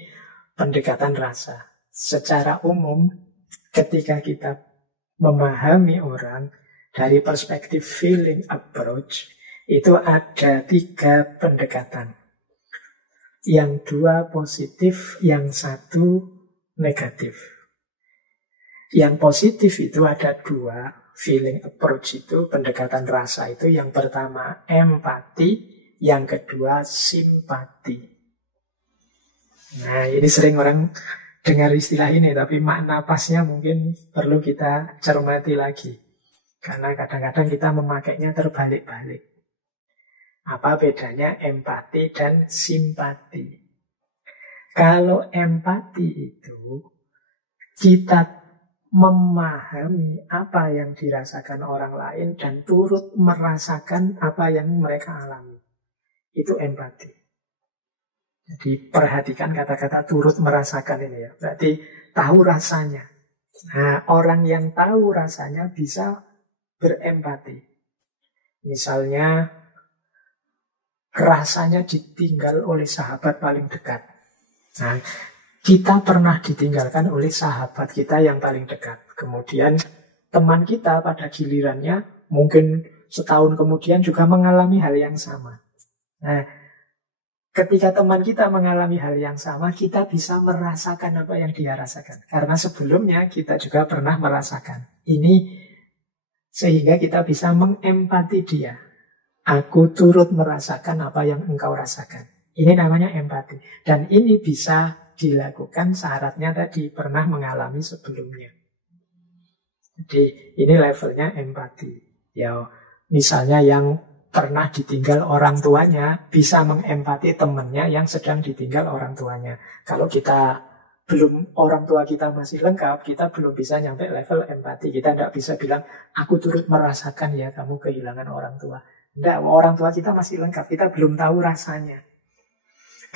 pendekatan rasa. Secara umum, ketika kita memahami orang dari perspektif feeling approach, itu ada 3 pendekatan. Yang 2 positif, yang 1 negatif. Yang positif itu ada 2 feeling approach itu, pendekatan rasa itu. Yang pertama empati, yang kedua simpati. Nah, ini sering orang dengar istilah ini, tapi makna pasnya mungkin perlu kita cermati lagi. Karena kadang-kadang kita memakainya terbalik-balik. Apa bedanya empati dan simpati? Kalau empati itu kita memahami apa yang dirasakan orang lain dan turut merasakan apa yang mereka alami. Itu empati. Jadi perhatikan kata-kata turut merasakan ini ya. Berarti tahu rasanya. Nah, orang yang tahu rasanya bisa berempati. Misalnya rasanya ditinggal oleh sahabat paling dekat. Nah, kita pernah ditinggalkan oleh sahabat kita yang paling dekat. Kemudian teman kita pada gilirannya mungkin setahun kemudian juga mengalami hal yang sama. Nah, ketika teman kita mengalami hal yang sama, kita bisa merasakan apa yang dia rasakan. Karena sebelumnya kita juga pernah merasakan. Ini sehingga kita bisa mengempati dia. Aku turut merasakan apa yang engkau rasakan. Ini namanya empati. Dan ini bisa dilakukan syaratnya tadi pernah mengalami sebelumnya. Jadi ini levelnya empati. Ya, misalnya yang pernah ditinggal orang tuanya bisa mengempati temannya yang sedang ditinggal orang tuanya. Kalau kita belum, orang tua kita masih lengkap, kita belum bisa nyampe level empati. Kita tidak bisa bilang, aku turut merasakan ya kamu kehilangan orang tua. Tidak, orang tua kita masih lengkap, kita belum tahu rasanya.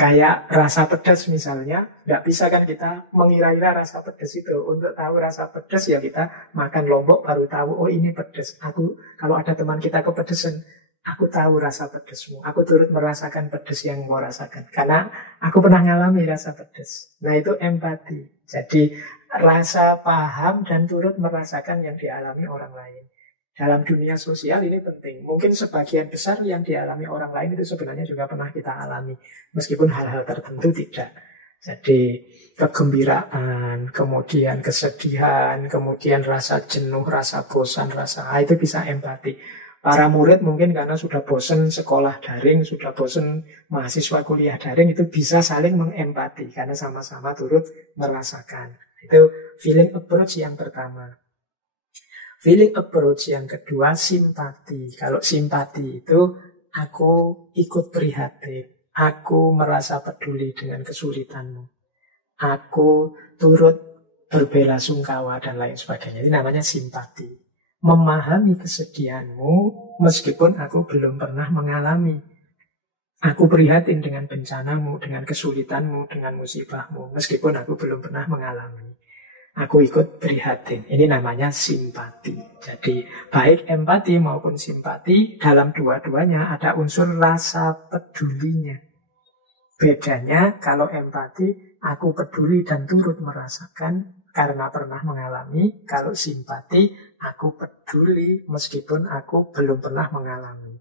Kayak rasa pedas misalnya, tidak bisa kan kita mengira-ira rasa pedas itu. Untuk tahu rasa pedas ya kita makan lombok baru tahu, oh ini pedas. Kalau ada teman kita kepedesan, aku tahu rasa pedesmu. Aku turut merasakan pedes yang mau rasakan. Karena aku pernah ngalami rasa pedes. Nah itu empati. Jadi rasa paham dan turut merasakan yang dialami orang lain. Dalam dunia sosial ini penting. Mungkin sebagian besar yang dialami orang lain itu sebenarnya juga pernah kita alami. Meskipun hal-hal tertentu tidak. Jadi kegembiraan, kemudian kesedihan, kemudian rasa jenuh, rasa bosan, itu bisa empati. Para murid mungkin karena sudah bosan sekolah daring, sudah bosan mahasiswa kuliah daring, itu bisa saling mengempati karena sama-sama turut merasakan. Itu feeling approach yang pertama. Feeling approach yang kedua, simpati. Kalau simpati itu aku ikut prihatin, aku merasa peduli dengan kesulitanmu, aku turut berbelasungkawa dan lain sebagainya. Ini namanya simpati. Memahami kesedihanmu meskipun aku belum pernah mengalami. Aku prihatin dengan bencanamu, dengan kesulitanmu, dengan musibahmu, meskipun aku belum pernah mengalami. Aku ikut prihatin. Ini namanya simpati. Jadi baik empati maupun simpati, dalam dua-duanya ada unsur rasa pedulinya. Bedanya kalau empati, aku peduli dan turut merasakan karena pernah mengalami. Kalau simpati, aku peduli meskipun aku belum pernah mengalami.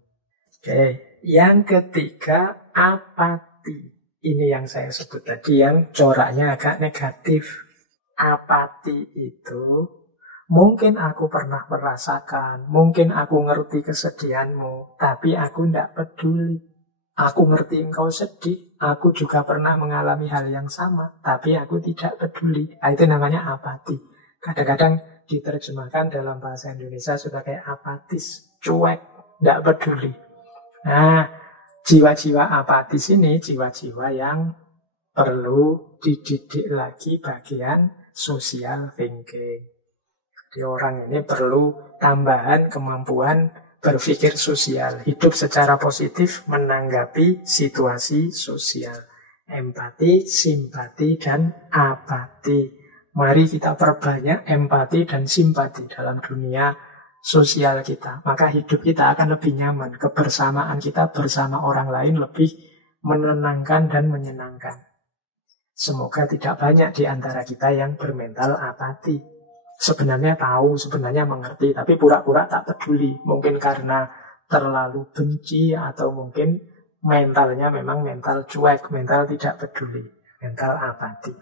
Oke, yang ketiga, apati. Ini yang saya sebut tadi, yang coraknya agak negatif. Apati itu mungkin aku pernah merasakan, mungkin aku ngerti kesedihanmu, tapi aku tidak peduli. Aku ngerti engkau sedih, aku juga pernah mengalami hal yang sama, tapi aku tidak peduli. Nah, itu namanya apati. Kadang-kadang diterjemahkan dalam bahasa Indonesia sebagai apatis, cuek, tidak peduli. Nah, jiwa-jiwa apatis ini jiwa-jiwa yang perlu dididik lagi bagian social thinking. Jadi orang ini perlu tambahan kemampuan berpikir sosial, hidup secara positif menanggapi situasi sosial. Empati, simpati, dan apati. Mari kita perbanyak empati dan simpati dalam dunia sosial kita. Maka hidup kita akan lebih nyaman. Kebersamaan kita bersama orang lain lebih menenangkan dan menyenangkan. Semoga tidak banyak di antara kita yang bermental apati. Sebenarnya tahu, sebenarnya mengerti, tapi pura-pura tak peduli. Mungkin karena terlalu benci atau mungkin mentalnya memang mental cuek, mental tidak peduli, mental apati.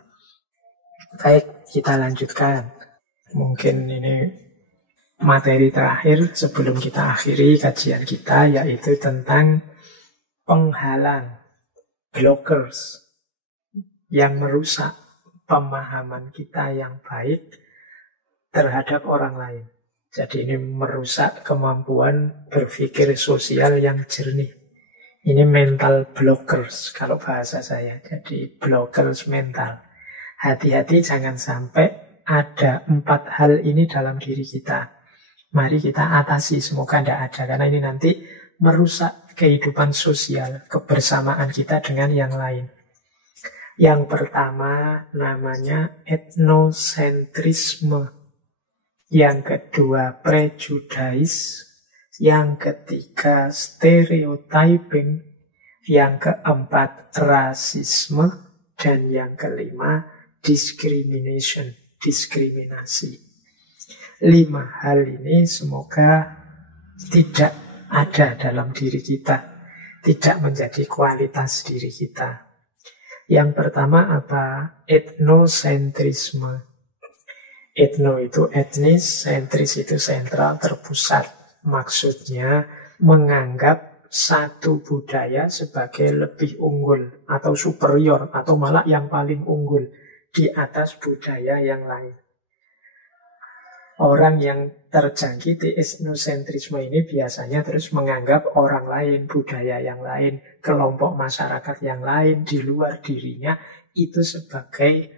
Baik, kita lanjutkan. Mungkin ini materi terakhir sebelum kita akhiri kajian kita, yaitu tentang penghalang, blockers, yang merusak pemahaman kita yang baik terhadap orang lain. Jadi ini merusak kemampuan berpikir sosial yang jernih. Ini mental blockers kalau bahasa saya. Jadi blockers mental. Hati-hati jangan sampai ada 4 hal ini dalam diri kita. Mari kita atasi, semoga tidak ada. Karena ini nanti merusak kehidupan sosial, kebersamaan kita dengan yang lain. Yang pertama namanya etnosentrisme. Yang kedua prejudice. Yang ketiga stereotyping. Yang keempat rasisme. Dan yang kelima discrimination, diskriminasi. 5 hal ini semoga tidak ada dalam diri kita, tidak menjadi kualitas diri kita. Yang pertama apa? Etnosentrisme. Etno itu etnis, sentris itu sentral, terpusat. Maksudnya menganggap satu budaya sebagai lebih unggul atau superior atau malah yang paling unggul di atas budaya yang lain. Orang yang terjangkiti etnosentrisme ini biasanya terus menganggap orang lain, budaya yang lain, kelompok masyarakat yang lain di luar dirinya itu sebagai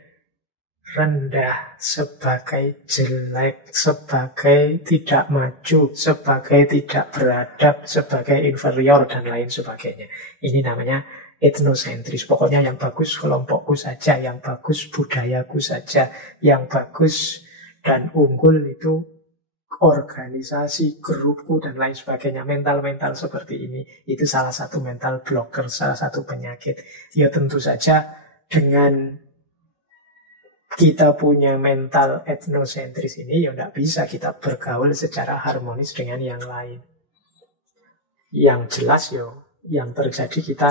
rendah, sebagai jelek, sebagai tidak maju, sebagai tidak beradab, sebagai inferior, dan lain sebagainya. Ini namanya etnosentris. Pokoknya yang bagus kelompokku saja, yang bagus budayaku saja, yang bagus dan unggul itu organisasi, grupku, dan lain sebagainya. Mental-mental seperti ini, itu salah satu mental blocker, salah satu penyakit. Ya tentu saja dengan kita punya mental etnosentris ini, ya tidak bisa kita bergaul secara harmonis dengan yang lain. Yang jelas yang terjadi kita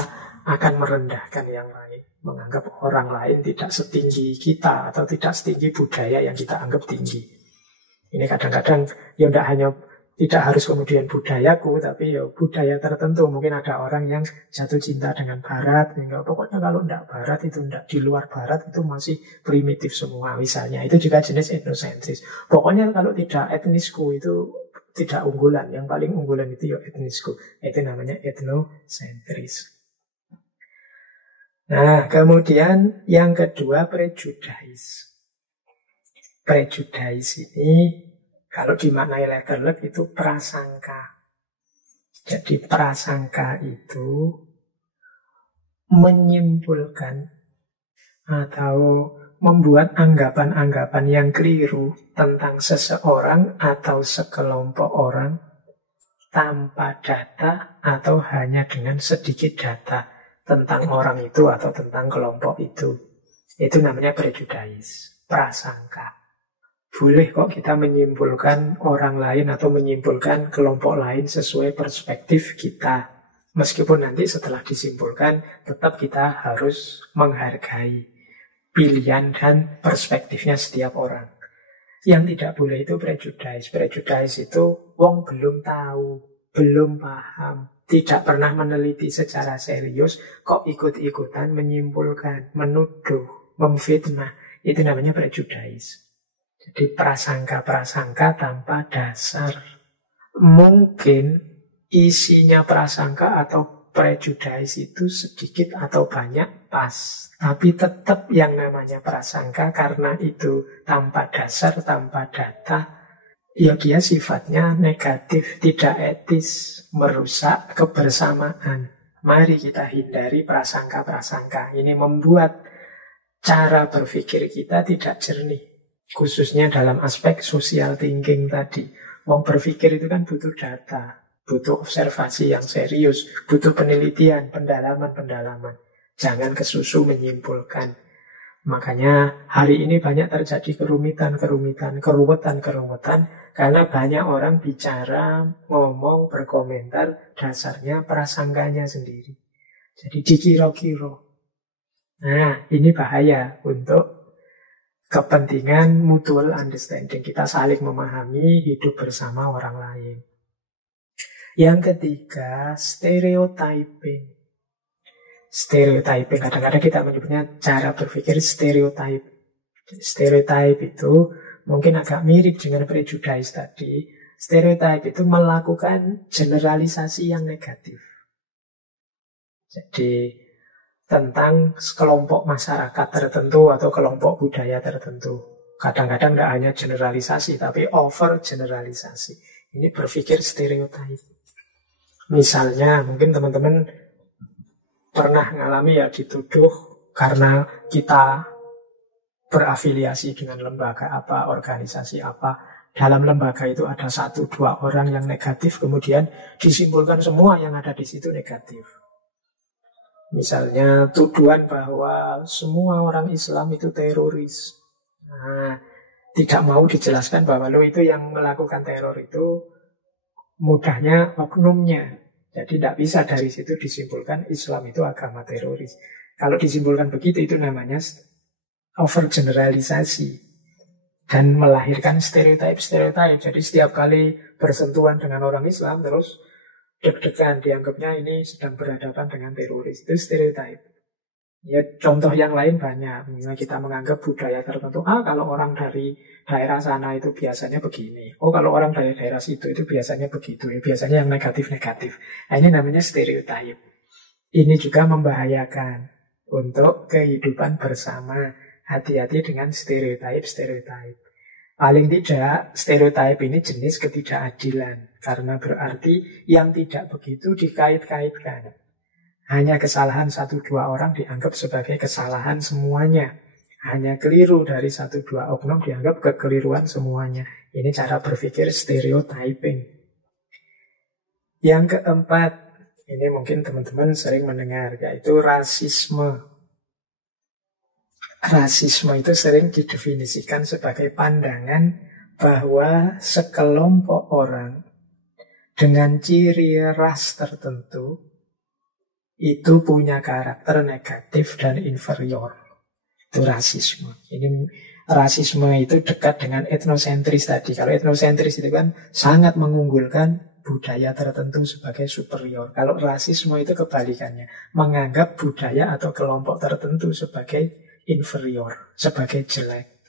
akan merendahkan yang lain, menganggap orang lain tidak setinggi kita atau tidak setinggi budaya yang kita anggap tinggi. Ini kadang-kadang tidak harus kemudian budayaku, tapi budaya tertentu. Mungkin ada orang yang jatuh cinta dengan Barat, sehingga pokoknya kalau tidak Barat itu tidak, di luar Barat itu masih primitif semua misalnya. Itu juga jenis etnosentris. Pokoknya kalau tidak etnisku itu tidak unggulan, yang paling unggulan itu etnisku. Itu namanya etnosentris. Nah, kemudian yang kedua prejudice. Prejudice ini kalau dimaknai letterlek itu prasangka. Jadi prasangka itu menyimpulkan atau membuat anggapan-anggapan yang keliru tentang seseorang atau sekelompok orang tanpa data atau hanya dengan sedikit data tentang orang itu atau tentang kelompok itu. Itu namanya prejudice, prasangka. Boleh kok kita menyimpulkan orang lain atau menyimpulkan kelompok lain sesuai perspektif kita. Meskipun nanti setelah disimpulkan, tetap kita harus menghargai pilihan dan perspektifnya setiap orang. Yang tidak boleh itu prejudice. Prejudice itu wong belum tahu, belum paham, tidak pernah meneliti secara serius, kok ikut-ikutan menyimpulkan, menuduh, memfitnah. Itu namanya prejudice. Jadi prasangka-prasangka tanpa dasar. Mungkin isinya prasangka atau prejudice itu sedikit atau banyak pas. Tapi tetap yang namanya prasangka karena itu tanpa dasar, tanpa data, ya dia sifatnya negatif, tidak etis, merusak kebersamaan. Mari kita hindari prasangka-prasangka. Ini membuat cara berpikir kita tidak jernih. Khususnya dalam aspek social thinking tadi. Wong berpikir itu kan butuh data, butuh observasi yang serius, butuh penelitian, pendalaman-pendalaman. Jangan kesusu menyimpulkan. Makanya hari ini banyak terjadi kerumitan-kerumitan, keruwetan-keruwetan, karena banyak orang bicara, ngomong, berkomentar, dasarnya prasangkanya sendiri. Jadi dikira-kira. Nah, ini bahaya untuk kepentingan mutual understanding. Kita saling memahami hidup bersama orang lain. Yang ketiga, stereotyping. Stereotyping, kadang-kadang kita menyebutnya cara berpikir stereotype. Stereotype itu mungkin agak mirip dengan prejudice tadi. Stereotype itu melakukan generalisasi yang negatif. Jadi tentang kelompok masyarakat tertentu atau kelompok budaya tertentu. Kadang-kadang tidak hanya generalisasi, tapi over generalisasi. Ini berpikir stereotip. Misalnya, mungkin teman-teman pernah mengalami ya dituduh karena kita berafiliasi dengan lembaga apa, organisasi apa. Dalam lembaga itu ada 1-2 orang yang negatif, kemudian disimpulkan semua yang ada di situ negatif. Misalnya tuduhan bahwa semua orang Islam itu teroris. Nah, tidak mau dijelaskan bahwa lo itu yang melakukan teror itu mudahnya oknumnya. Jadi tidak bisa dari situ disimpulkan Islam itu agama teroris. Kalau disimpulkan begitu itu namanya overgeneralisasi dan melahirkan stereotip-stereotip. Jadi setiap kali bersentuhan dengan orang Islam terus deg-degan, dianggapnya ini sedang berhadapan dengan teroris. Itu stereotip. Ya, contoh yang lain banyak. Misalnya kita menganggap budaya tertentu, kalau orang dari daerah sana itu biasanya begini. Oh, kalau orang dari daerah situ itu biasanya begitu. Ya, biasanya yang negatif-negatif. Nah, ini namanya stereotip. Ini juga membahayakan untuk kehidupan bersama. Hati-hati dengan stereotip-stereotip. Paling tidak, stereotip ini jenis ketidakadilan. Karena berarti yang tidak begitu dikait-kaitkan. Hanya kesalahan 1-2 orang dianggap sebagai kesalahan semuanya. Hanya keliru dari 1-2 oknum dianggap kekeliruan semuanya. Ini cara berpikir stereotyping. Yang keempat, ini mungkin teman-teman sering mendengar, yaitu rasisme. Rasisme itu sering didefinisikan sebagai pandangan bahwa sekelompok orang dengan ciri ras tertentu itu punya karakter negatif dan inferior. Itu rasisme. Ini rasisme itu dekat dengan etnosentris tadi. Kalau etnosentris itu kan sangat mengunggulkan budaya tertentu sebagai superior. Kalau rasisme itu kebalikannya, menganggap budaya atau kelompok tertentu sebagai inferior, sebagai jelek.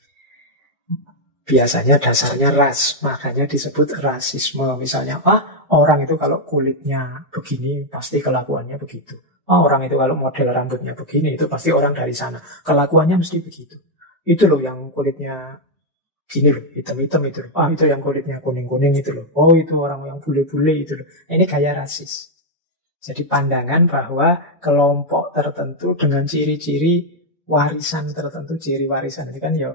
Biasanya dasarnya ras, makanya disebut rasisme. Misalnya, orang itu kalau kulitnya begini, pasti kelakuannya begitu. Orang itu kalau model rambutnya begini, itu pasti orang dari sana. Kelakuannya mesti begitu. Itu loh yang kulitnya gini loh, hitam-hitam itu loh. Itu yang kulitnya kuning-kuning itu loh. Oh, itu orang yang bule-bule itu loh. Ini gaya rasis. Jadi pandangan bahwa kelompok tertentu dengan ciri-ciri warisan tertentu, ciri warisan ini kan ya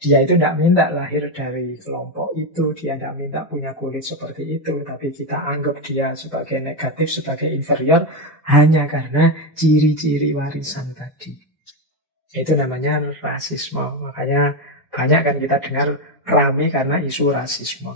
dia itu tidak minta lahir dari kelompok itu, dia tidak minta punya kulit seperti itu, tapi kita anggap dia sebagai negatif, sebagai inferior hanya karena ciri-ciri warisan tadi. Itu namanya rasisme. Makanya banyak kan kita dengar rame karena isu rasisme.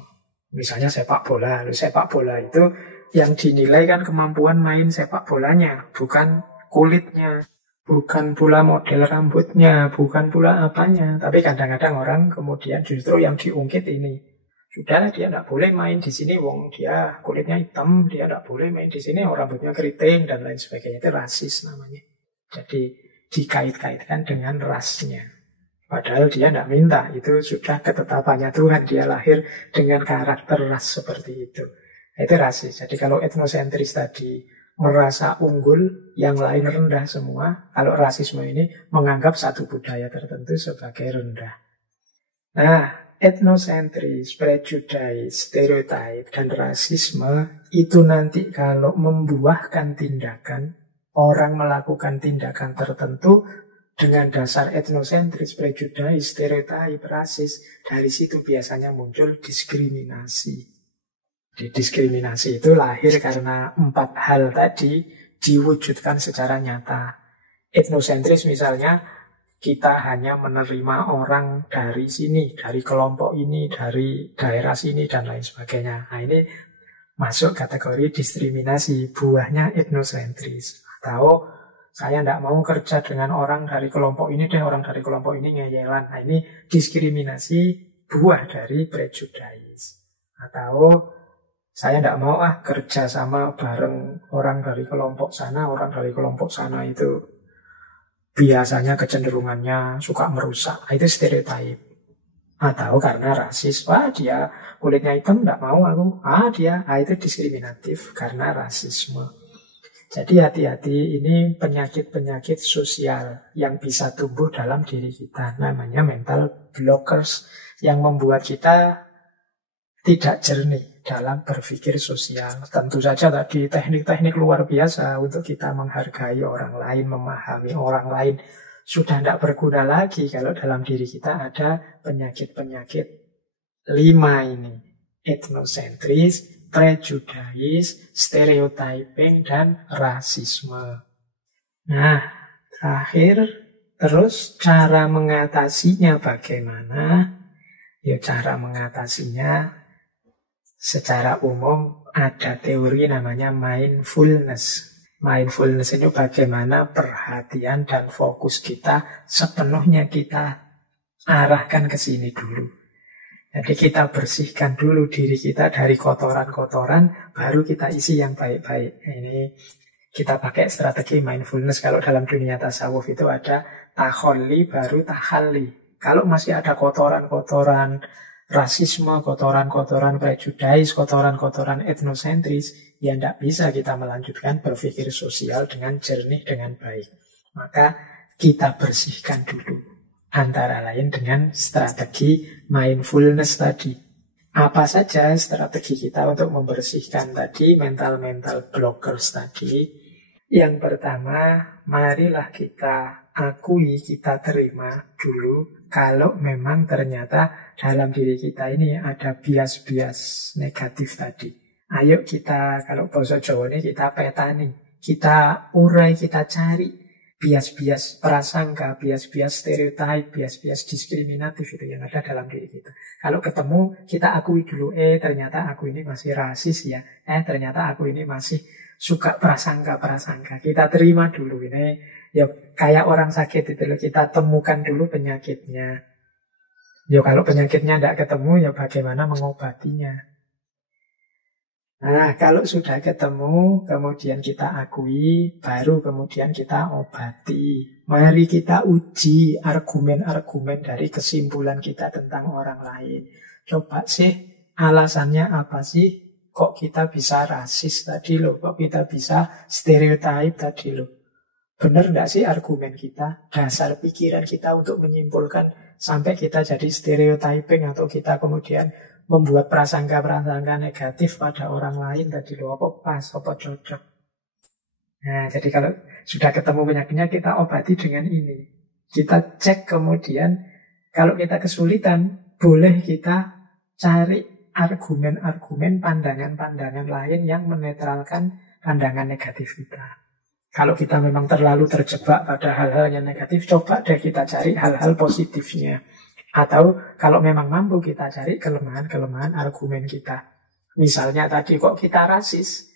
Misalnya sepak bola. Sepak bola itu yang dinilai kan kemampuan main sepak bolanya, bukan kulitnya. Bukan pula model rambutnya, bukan pula apanya. Tapi kadang-kadang orang kemudian justru yang diungkit ini. Sudah, dia tidak boleh main di sini, wong dia kulitnya hitam, dia tidak boleh main di sini, orang rambutnya keriting, dan lain sebagainya. Itu rasis namanya. Jadi dikait-kaitkan dengan rasnya. Padahal dia tidak minta, itu sudah ketetapannya Tuhan. Dia lahir dengan karakter ras seperti itu. Itu rasis. Jadi kalau etnosentris tadi merasa unggul, yang lain rendah semua. Kalau rasisme ini menganggap satu budaya tertentu sebagai rendah. Nah, etnosentris, prejudis, stereotip, dan rasisme itu nanti kalau membuahkan tindakan, orang melakukan tindakan tertentu dengan dasar etnosentris, prejudis, stereotip, rasis, dari situ biasanya muncul diskriminasi. Diskriminasi itu lahir karena 4 hal tadi diwujudkan secara nyata. Etnosentris misalnya, kita hanya menerima orang dari sini, dari kelompok ini, dari daerah sini, dan lain sebagainya. Nah, ini masuk kategori diskriminasi, buahnya etnosentris. Atau saya tidak mau kerja dengan orang dari kelompok ini deh, orang dari kelompok ini ngeyelan. Nah, ini diskriminasi buah dari prejudis. Atau saya tidak mau kerja sama bareng orang dari kelompok sana. Orang dari kelompok sana itu biasanya kecenderungannya suka merusak. Itu stereotip. Atau karena rasis. Dia kulitnya hitam, tidak mau aku. Itu diskriminatif karena rasisme. Jadi hati-hati, ini penyakit-penyakit sosial yang bisa tumbuh dalam diri kita. Namanya mental blockers yang membuat kita tidak jernih dalam berpikir sosial. Tentu saja tadi teknik-teknik luar biasa untuk kita menghargai orang lain, memahami orang lain sudah tidak berguna lagi kalau dalam diri kita ada penyakit-penyakit 5 ini. Etnosentris, prejudis, stereotyping, dan rasisme. Nah, terakhir, terus cara mengatasinya bagaimana? Ya, cara mengatasinya secara umum ada teori namanya mindfulness. Mindfulness itu bagaimana perhatian dan fokus kita sepenuhnya kita arahkan ke sini dulu. Jadi kita bersihkan dulu diri kita dari kotoran-kotoran, baru kita isi yang baik-baik. Ini kita pakai strategi mindfulness. Kalau dalam dunia tasawuf itu ada takholli baru tahalli. Kalau masih ada kotoran-kotoran rasisme, kotoran-kotoran prejudis, kotoran-kotoran etnosentris, ya tidak bisa kita melanjutkan berpikir sosial dengan jernih, dengan baik. Maka kita bersihkan dulu. Antara lain dengan strategi mindfulness tadi. Apa saja strategi kita untuk membersihkan tadi mental-mental blockers tadi? Yang pertama, marilah kita akui, kita terima dulu kalau memang ternyata dalam diri kita ini ada bias-bias negatif tadi. Ayo kita, kalau bahasa Jawa ini kita petani, kita urai, kita cari bias-bias prasangka, bias-bias stereotip, bias-bias diskriminatif itu yang ada dalam diri kita. Kalau ketemu, kita akui dulu, ternyata aku ini masih rasis ya, ternyata aku ini masih suka prasangka-prasangka. Kita terima dulu ini, ya kayak orang sakit itu loh, kita temukan dulu penyakitnya. Ya kalau penyakitnya tidak ketemu, ya bagaimana mengobatinya. Nah, kalau sudah ketemu, kemudian kita akui, baru kemudian kita obati. Mari kita uji argumen-argumen dari kesimpulan kita tentang orang lain. Coba sih, alasannya apa sih? Kok kita bisa rasis tadi loh? Kok kita bisa stereotip tadi loh? Benar nggak sih argumen kita? Dasar pikiran kita untuk menyimpulkan sampai kita jadi stereotyping atau kita kemudian membuat prasangka-prasangka negatif pada orang lain tadi loh, apa pas, apa cocok. Nah, jadi kalau sudah ketemu penyakitnya, kita obati dengan ini. Kita cek kemudian, kalau kita kesulitan, boleh kita cari argumen-argumen, pandangan-pandangan lain yang menetralkan pandangan negatif kita. Kalau kita memang terlalu terjebak pada hal-hal yang negatif, coba deh kita cari hal-hal positifnya. Atau kalau memang mampu, kita cari kelemahan-kelemahan argumen kita. Misalnya tadi, kok kita rasis?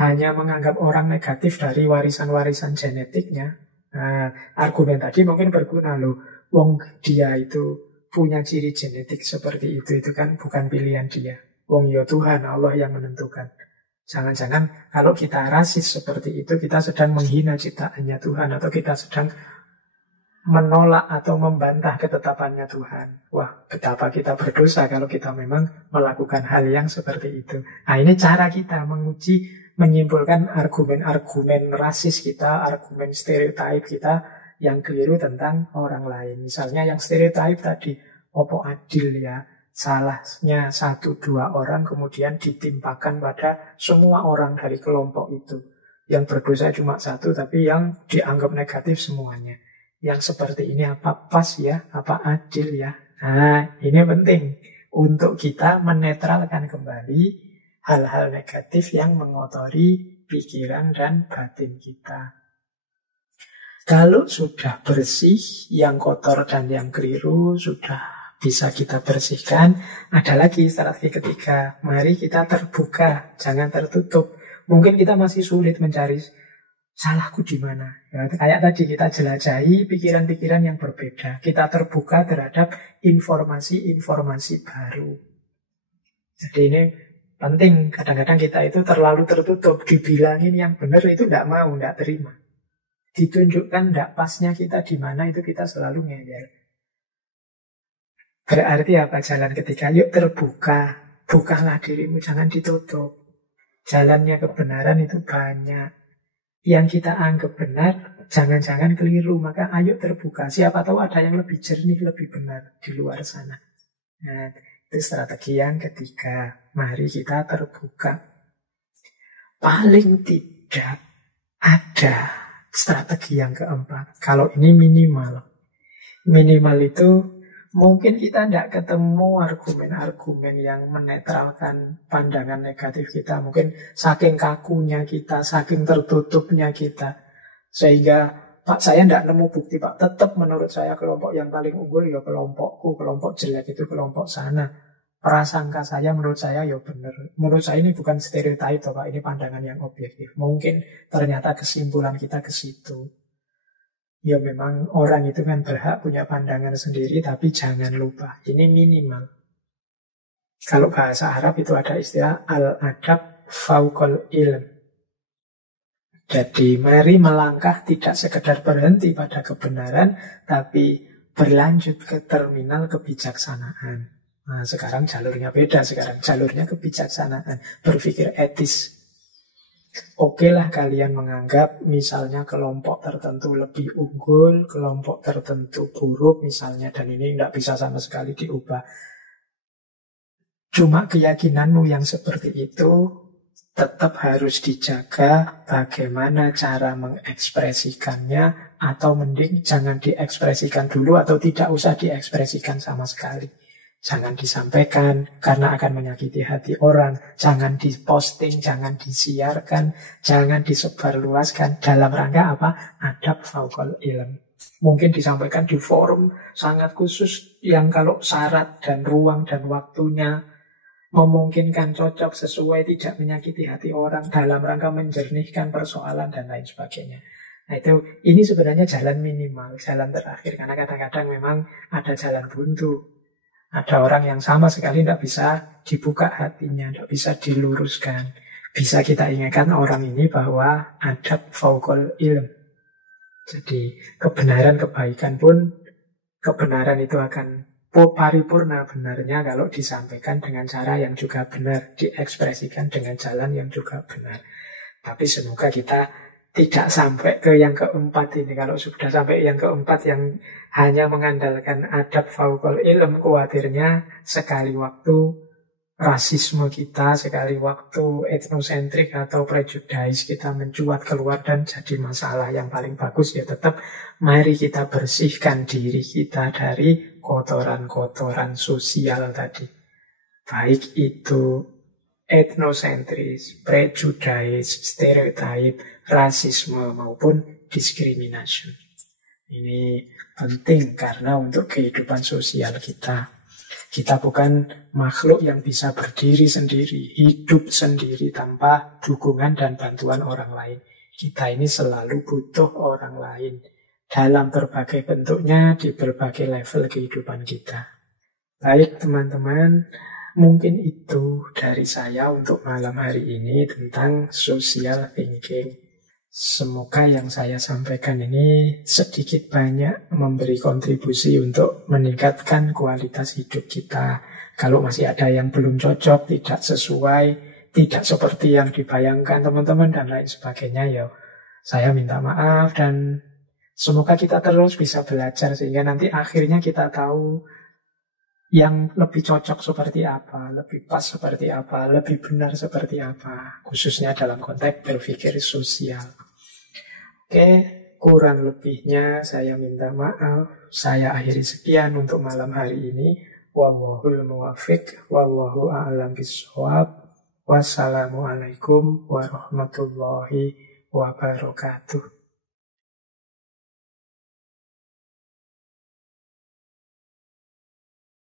Hanya menganggap orang negatif dari warisan-warisan genetiknya. Nah, argumen tadi mungkin berguna loh. Wong dia itu punya ciri genetik seperti itu kan bukan pilihan dia. Wong ya Tuhan, Allah yang menentukan. Jangan-jangan kalau kita rasis seperti itu, kita sedang menghina ciptaannya Tuhan, atau kita sedang menolak atau membantah ketetapannya Tuhan. Wah, betapa kita berdosa kalau kita memang melakukan hal yang seperti itu. Nah, ini cara kita menguji, menyimpulkan argumen-argumen rasis kita, argumen stereotip kita yang keliru tentang orang lain. Misalnya yang stereotip tadi, opo adil ya, salahnya 1-2 orang kemudian ditimpakan pada semua orang dari kelompok itu. Yang berdosa cuma satu, tapi yang dianggap negatif semuanya. Yang seperti ini apa pas ya, apa adil ya. Nah, ini penting untuk kita menetralkan kembali hal-hal negatif yang mengotori pikiran dan batin kita. Kalau sudah bersih, yang kotor dan yang keliru sudah bisa kita bersihkan. Ada lagi strategi ketiga. Mari kita terbuka, jangan tertutup. Mungkin kita masih sulit mencari salahku di mana. Ya, kayak tadi kita jelajahi pikiran-pikiran yang berbeda. Kita terbuka terhadap informasi-informasi baru. Jadi ini penting. Kadang-kadang kita itu terlalu tertutup. Dibilangin yang benar itu tidak mau, tidak terima. Ditunjukkan tidak pasnya kita di mana, itu kita selalu ngeyel. Berarti apa jalan ketiga? Yuk terbuka. Bukalah dirimu, jangan ditutup. Jalannya kebenaran itu banyak. Yang kita anggap benar, jangan-jangan keliru. Maka ayo terbuka. Siapa tahu ada yang lebih jernih, lebih benar di luar sana. Nah, itu strategi yang ketiga. Mari kita terbuka. Paling tidak ada strategi yang keempat. Kalau ini minimal. Minimal itu mungkin kita tidak ketemu argumen-argumen yang menetralkan pandangan negatif kita. Mungkin saking kakunya kita, saking tertutupnya kita. Sehingga, Pak, saya tidak nemu bukti, Pak. Tetap menurut saya kelompok yang paling unggul ya kelompokku, kelompok jelek itu kelompok sana. Prasangka saya, menurut saya ya benar. Menurut saya ini bukan stereotip, Pak. Ini pandangan yang objektif. Mungkin ternyata kesimpulan kita ke situ. Ya memang orang itu kan berhak punya pandangan sendiri, tapi jangan lupa, ini minimal. Kalau bahasa Arab itu ada istilah al-adab fauqal ilm. Jadi mari melangkah tidak sekedar berhenti pada kebenaran, tapi berlanjut ke terminal kebijaksanaan. Nah, sekarang jalurnya beda, sekarang jalurnya kebijaksanaan, berpikir etis. Oke lah kalian menganggap misalnya kelompok tertentu lebih unggul, kelompok tertentu buruk misalnya, dan ini tidak bisa sama sekali diubah. Cuma keyakinanmu yang seperti itu tetap harus dijaga bagaimana cara mengekspresikannya, atau mending jangan diekspresikan dulu atau tidak usah diekspresikan sama sekali. Jangan disampaikan karena akan menyakiti hati orang. Jangan diposting, jangan disiarkan, jangan disebarluaskan. Dalam rangka apa? Adab fauqal ilm. Mungkin disampaikan di forum sangat khusus yang kalau syarat dan ruang dan waktunya memungkinkan, cocok, sesuai, tidak menyakiti hati orang, dalam rangka menjernihkan persoalan dan lain sebagainya. Nah ini sebenarnya jalan minimal, jalan terakhir. Karena kadang-kadang memang ada jalan buntu. Ada orang yang sama sekali tidak bisa dibuka hatinya, tidak bisa diluruskan. Bisa kita ingatkan orang ini bahwa adab fauqal ilm. Jadi kebenaran, kebaikan pun, kebenaran itu akan paripurna benarnya kalau disampaikan dengan cara yang juga benar, diekspresikan dengan jalan yang juga benar. Tapi semoga kita tidak sampai ke yang keempat ini. Kalau sudah sampai yang keempat yang hanya mengandalkan adab fauqal ilm, khawatirnya sekali waktu rasisme kita, sekali waktu etnosentrik atau prejudis kita mencuat keluar dan jadi masalah, yang paling bagus ya tetap mari kita bersihkan diri kita dari kotoran-kotoran sosial tadi. Baik itu etnosentris, prejudis, stereotip, rasisme maupun diskriminasi. Ini penting karena untuk kehidupan sosial kita. Kita bukan makhluk yang bisa berdiri sendiri, hidup sendiri tanpa dukungan dan bantuan orang lain. Kita ini selalu butuh orang lain dalam berbagai bentuknya di berbagai level kehidupan kita. Baik teman-teman, mungkin itu dari saya untuk malam hari ini tentang social thinking. Semoga yang saya sampaikan ini sedikit banyak memberi kontribusi untuk meningkatkan kualitas hidup kita. Kalau masih ada yang belum cocok, tidak sesuai, tidak seperti yang dibayangkan teman-teman dan lain sebagainya, ya saya minta maaf dan semoga kita terus bisa belajar sehingga nanti akhirnya kita tahu yang lebih cocok seperti apa, lebih pas seperti apa, lebih benar seperti apa, khususnya dalam konteks berpikir sosial. Oke, kurang lebihnya saya minta maaf. Saya akhiri sekian untuk malam hari ini. Wallahul muwaffiq, wallahu a'lam bishawab. Wassalamualaikum warahmatullahi wabarakatuh.